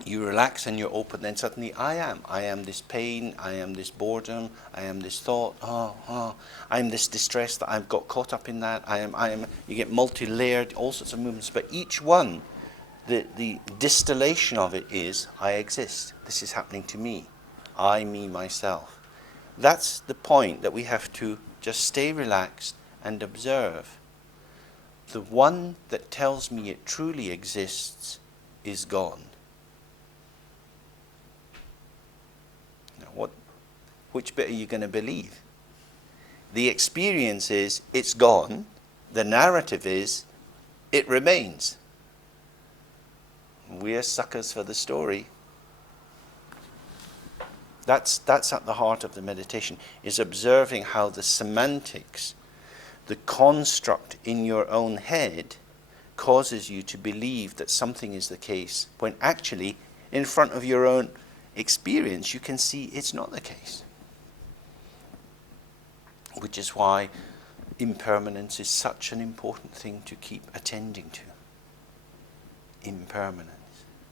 You relax and you're open, then suddenly I am. I am this pain, I am this boredom, I am this thought, I am this distress that I've got caught up in that, I am. You get multi-layered, all sorts of movements, but each one, the distillation of it is, I exist. This is happening to me. I, me, myself. That's the point that we have to just stay relaxed and observe. The one that tells me it truly exists is gone. which bit are you going to believe? The experience is it's gone. The narrative is it remains. We're suckers for the story. That's at the heart of the meditation, is observing how the semantics, the construct in your own head, causes you to believe that something is the case, when actually, in front of your own experience, you can see it's not the case. Which is why impermanence is such an important thing to keep attending to. Impermanence.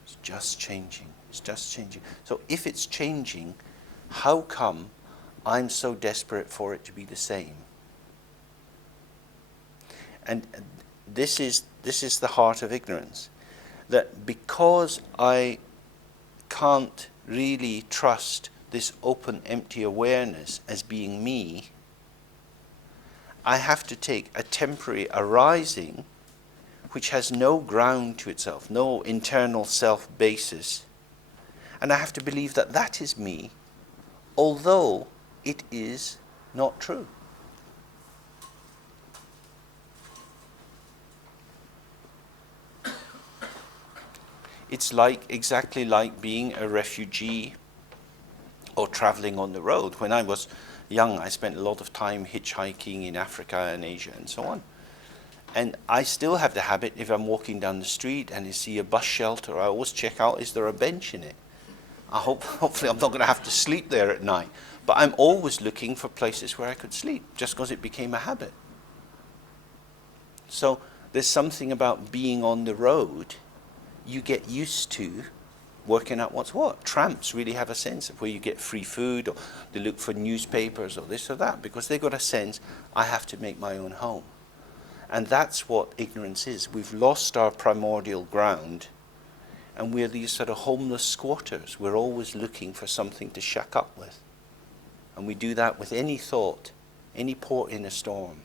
It's just changing. It's just changing. So if it's changing, how come I'm so desperate for it to be the same? And this is the heart of ignorance. That because I can't really trust this open, empty awareness as being me, I have to take a temporary arising which has no ground to itself, no internal self basis, and I have to believe that that is me, although it is not true. It's exactly like being a refugee or traveling on the road. When I was young, I spent a lot of time hitchhiking in Africa and Asia and so on. And I still have the habit, if I'm walking down the street and I see a bus shelter, I always check out, is there a bench in it? Hopefully I'm not going to have to sleep there at night. But I'm always looking for places where I could sleep, just because it became a habit. So there's something about being on the road. You get used to working out what's what. Tramps really have a sense of where you get free food, or they look for newspapers or this or that, because they've got a sense, I have to make my own home. And that's what ignorance is. We've lost our primordial ground, and we're these sort of homeless squatters. We're always looking for something to shack up with. And we do that with any thought, any port in a storm.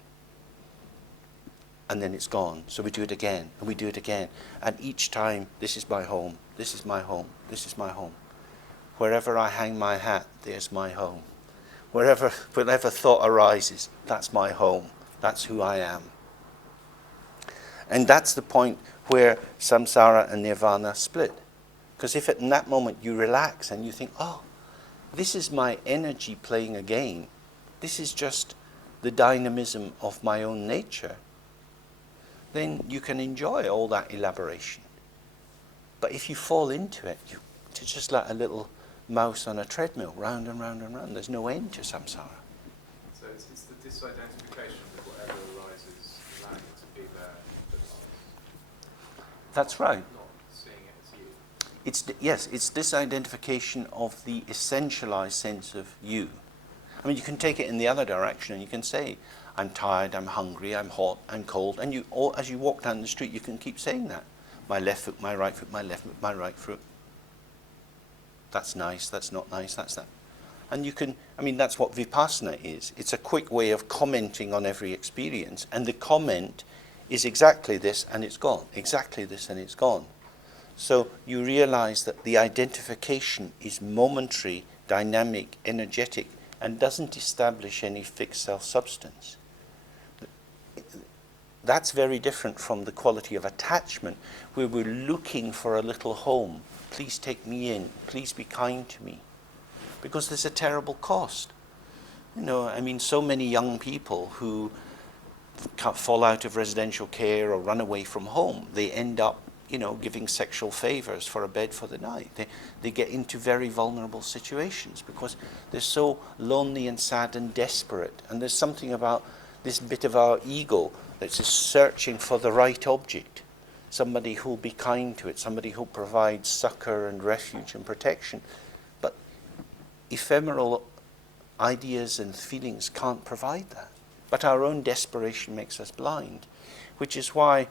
And then it's gone. So we do it again, and we do it again. And each time, this is my home, this is my home, this is my home. Wherever I hang my hat, there's my home. Wherever thought arises, that's my home. That's who I am. And that's the point where samsara and nirvana split. Because if in that moment you relax and you think, oh, this is my energy playing a game, this is just the dynamism of my own nature, then you can enjoy all that elaboration. But if you fall into it, it's just like a little mouse on a treadmill, round and round and round. There's no end to samsara. So it's the disidentification of whatever arises, allowing it to be there that lies. That's right. Not seeing it as you. It's disidentification of the essentialized sense of you. I mean, you can take it in the other direction, and you can say, I'm tired, I'm hungry, I'm hot, I'm cold, and as you walk down the street, you can keep saying that. My left foot, my right foot, my left foot, my right foot. That's nice, that's not nice, that's that. And you can, that's what vipassana is. It's a quick way of commenting on every experience, and the comment is exactly this and it's gone, exactly this and it's gone. So you realize that the identification is momentary, dynamic, energetic, and doesn't establish any fixed self-substance. That's very different from the quality of attachment, where we're looking for a little home. Please take me in. Please be kind to me. Because there's a terrible cost. So many young people who fall out of residential care or run away from home, they end up, giving sexual favors for a bed for the night. They get into very vulnerable situations because they're so lonely and sad and desperate. And there's something about this bit of our ego that's just searching for the right object, somebody who'll be kind to it, somebody who provides succor and refuge and protection. But ephemeral ideas and feelings can't provide that. But our own desperation makes us blind, which is why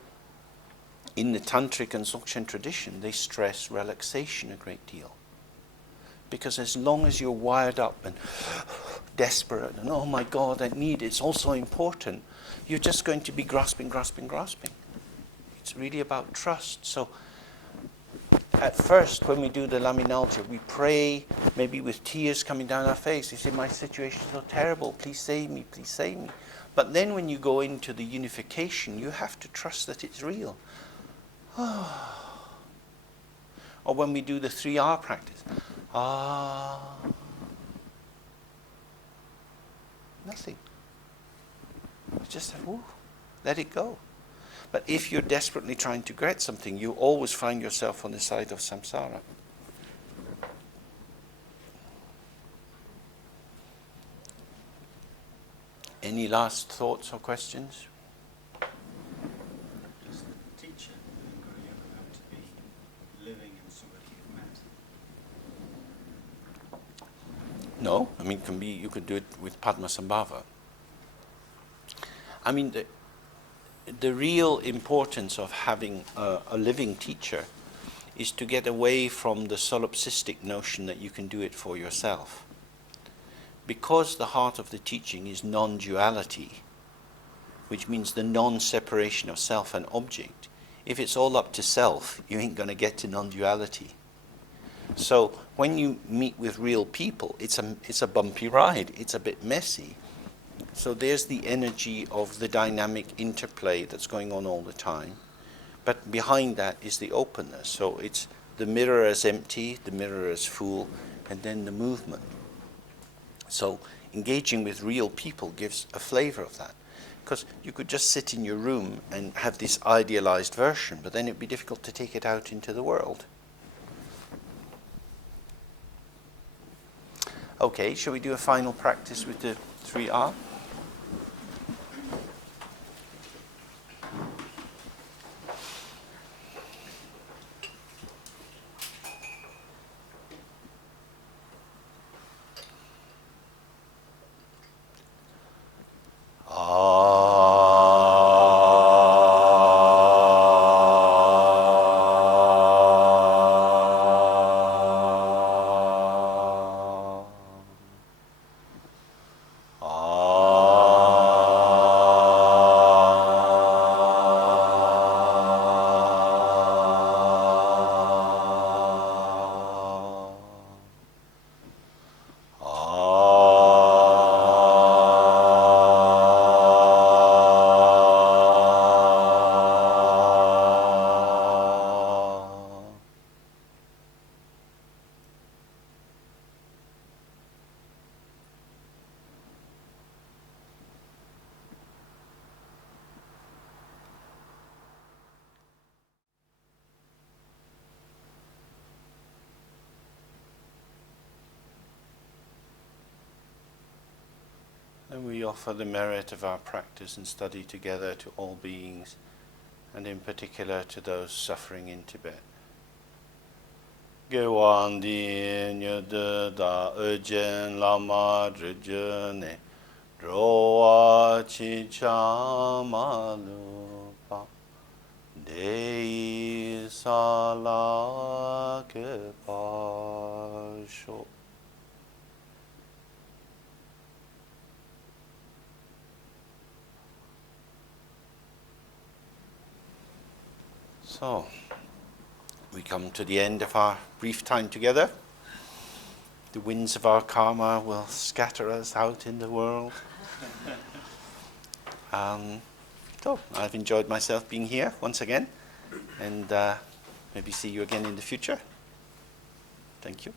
in the Tantric and Dzogchen tradition, they stress relaxation a great deal. Because as long as you're wired up and desperate and, oh my God, I need it, it's also important, you're just going to be grasping. It's really about trust. So at first, when we do the laminalgia, we pray, maybe with tears coming down our face. You say, my situation is so terrible, please save me, please save me. But then when you go into the unification, you have to trust that it's real. Or when we do the 3R practice. Nothing. Just let it go. But if you're desperately trying to get something, you always find yourself on the side of samsara. Any last thoughts or questions? Does the teacher in Guru Yoga have to be living in somebody you've met? No, I mean, you could do it with Padmasambhava. I mean, the real importance of having a living teacher is to get away from the solipsistic notion that you can do it for yourself. Because the heart of the teaching is non-duality, which means the non-separation of self and object, if it's all up to self, you ain't going to get to non-duality. So when you meet with real people, it's a bumpy ride, it's a bit messy. So there's the energy of the dynamic interplay that's going on all the time. But behind that is the openness. So it's the mirror as empty, the mirror as full, and then the movement. So engaging with real people gives a flavor of that. Because you could just sit in your room and have this idealized version, but then it'd be difficult to take it out into the world. Okay, shall we do a final practice with the 3R? And we offer the merit of our practice and study together to all beings, and in particular to those suffering in Tibet. Gewan di nyudu da ujen lama drujune drowa chi chamalupa dei sala ke pasho. So, we come to the end of our brief time together. The winds of our karma will scatter us out in the world. So, I've enjoyed myself being here once again, and maybe see you again in the future. Thank you.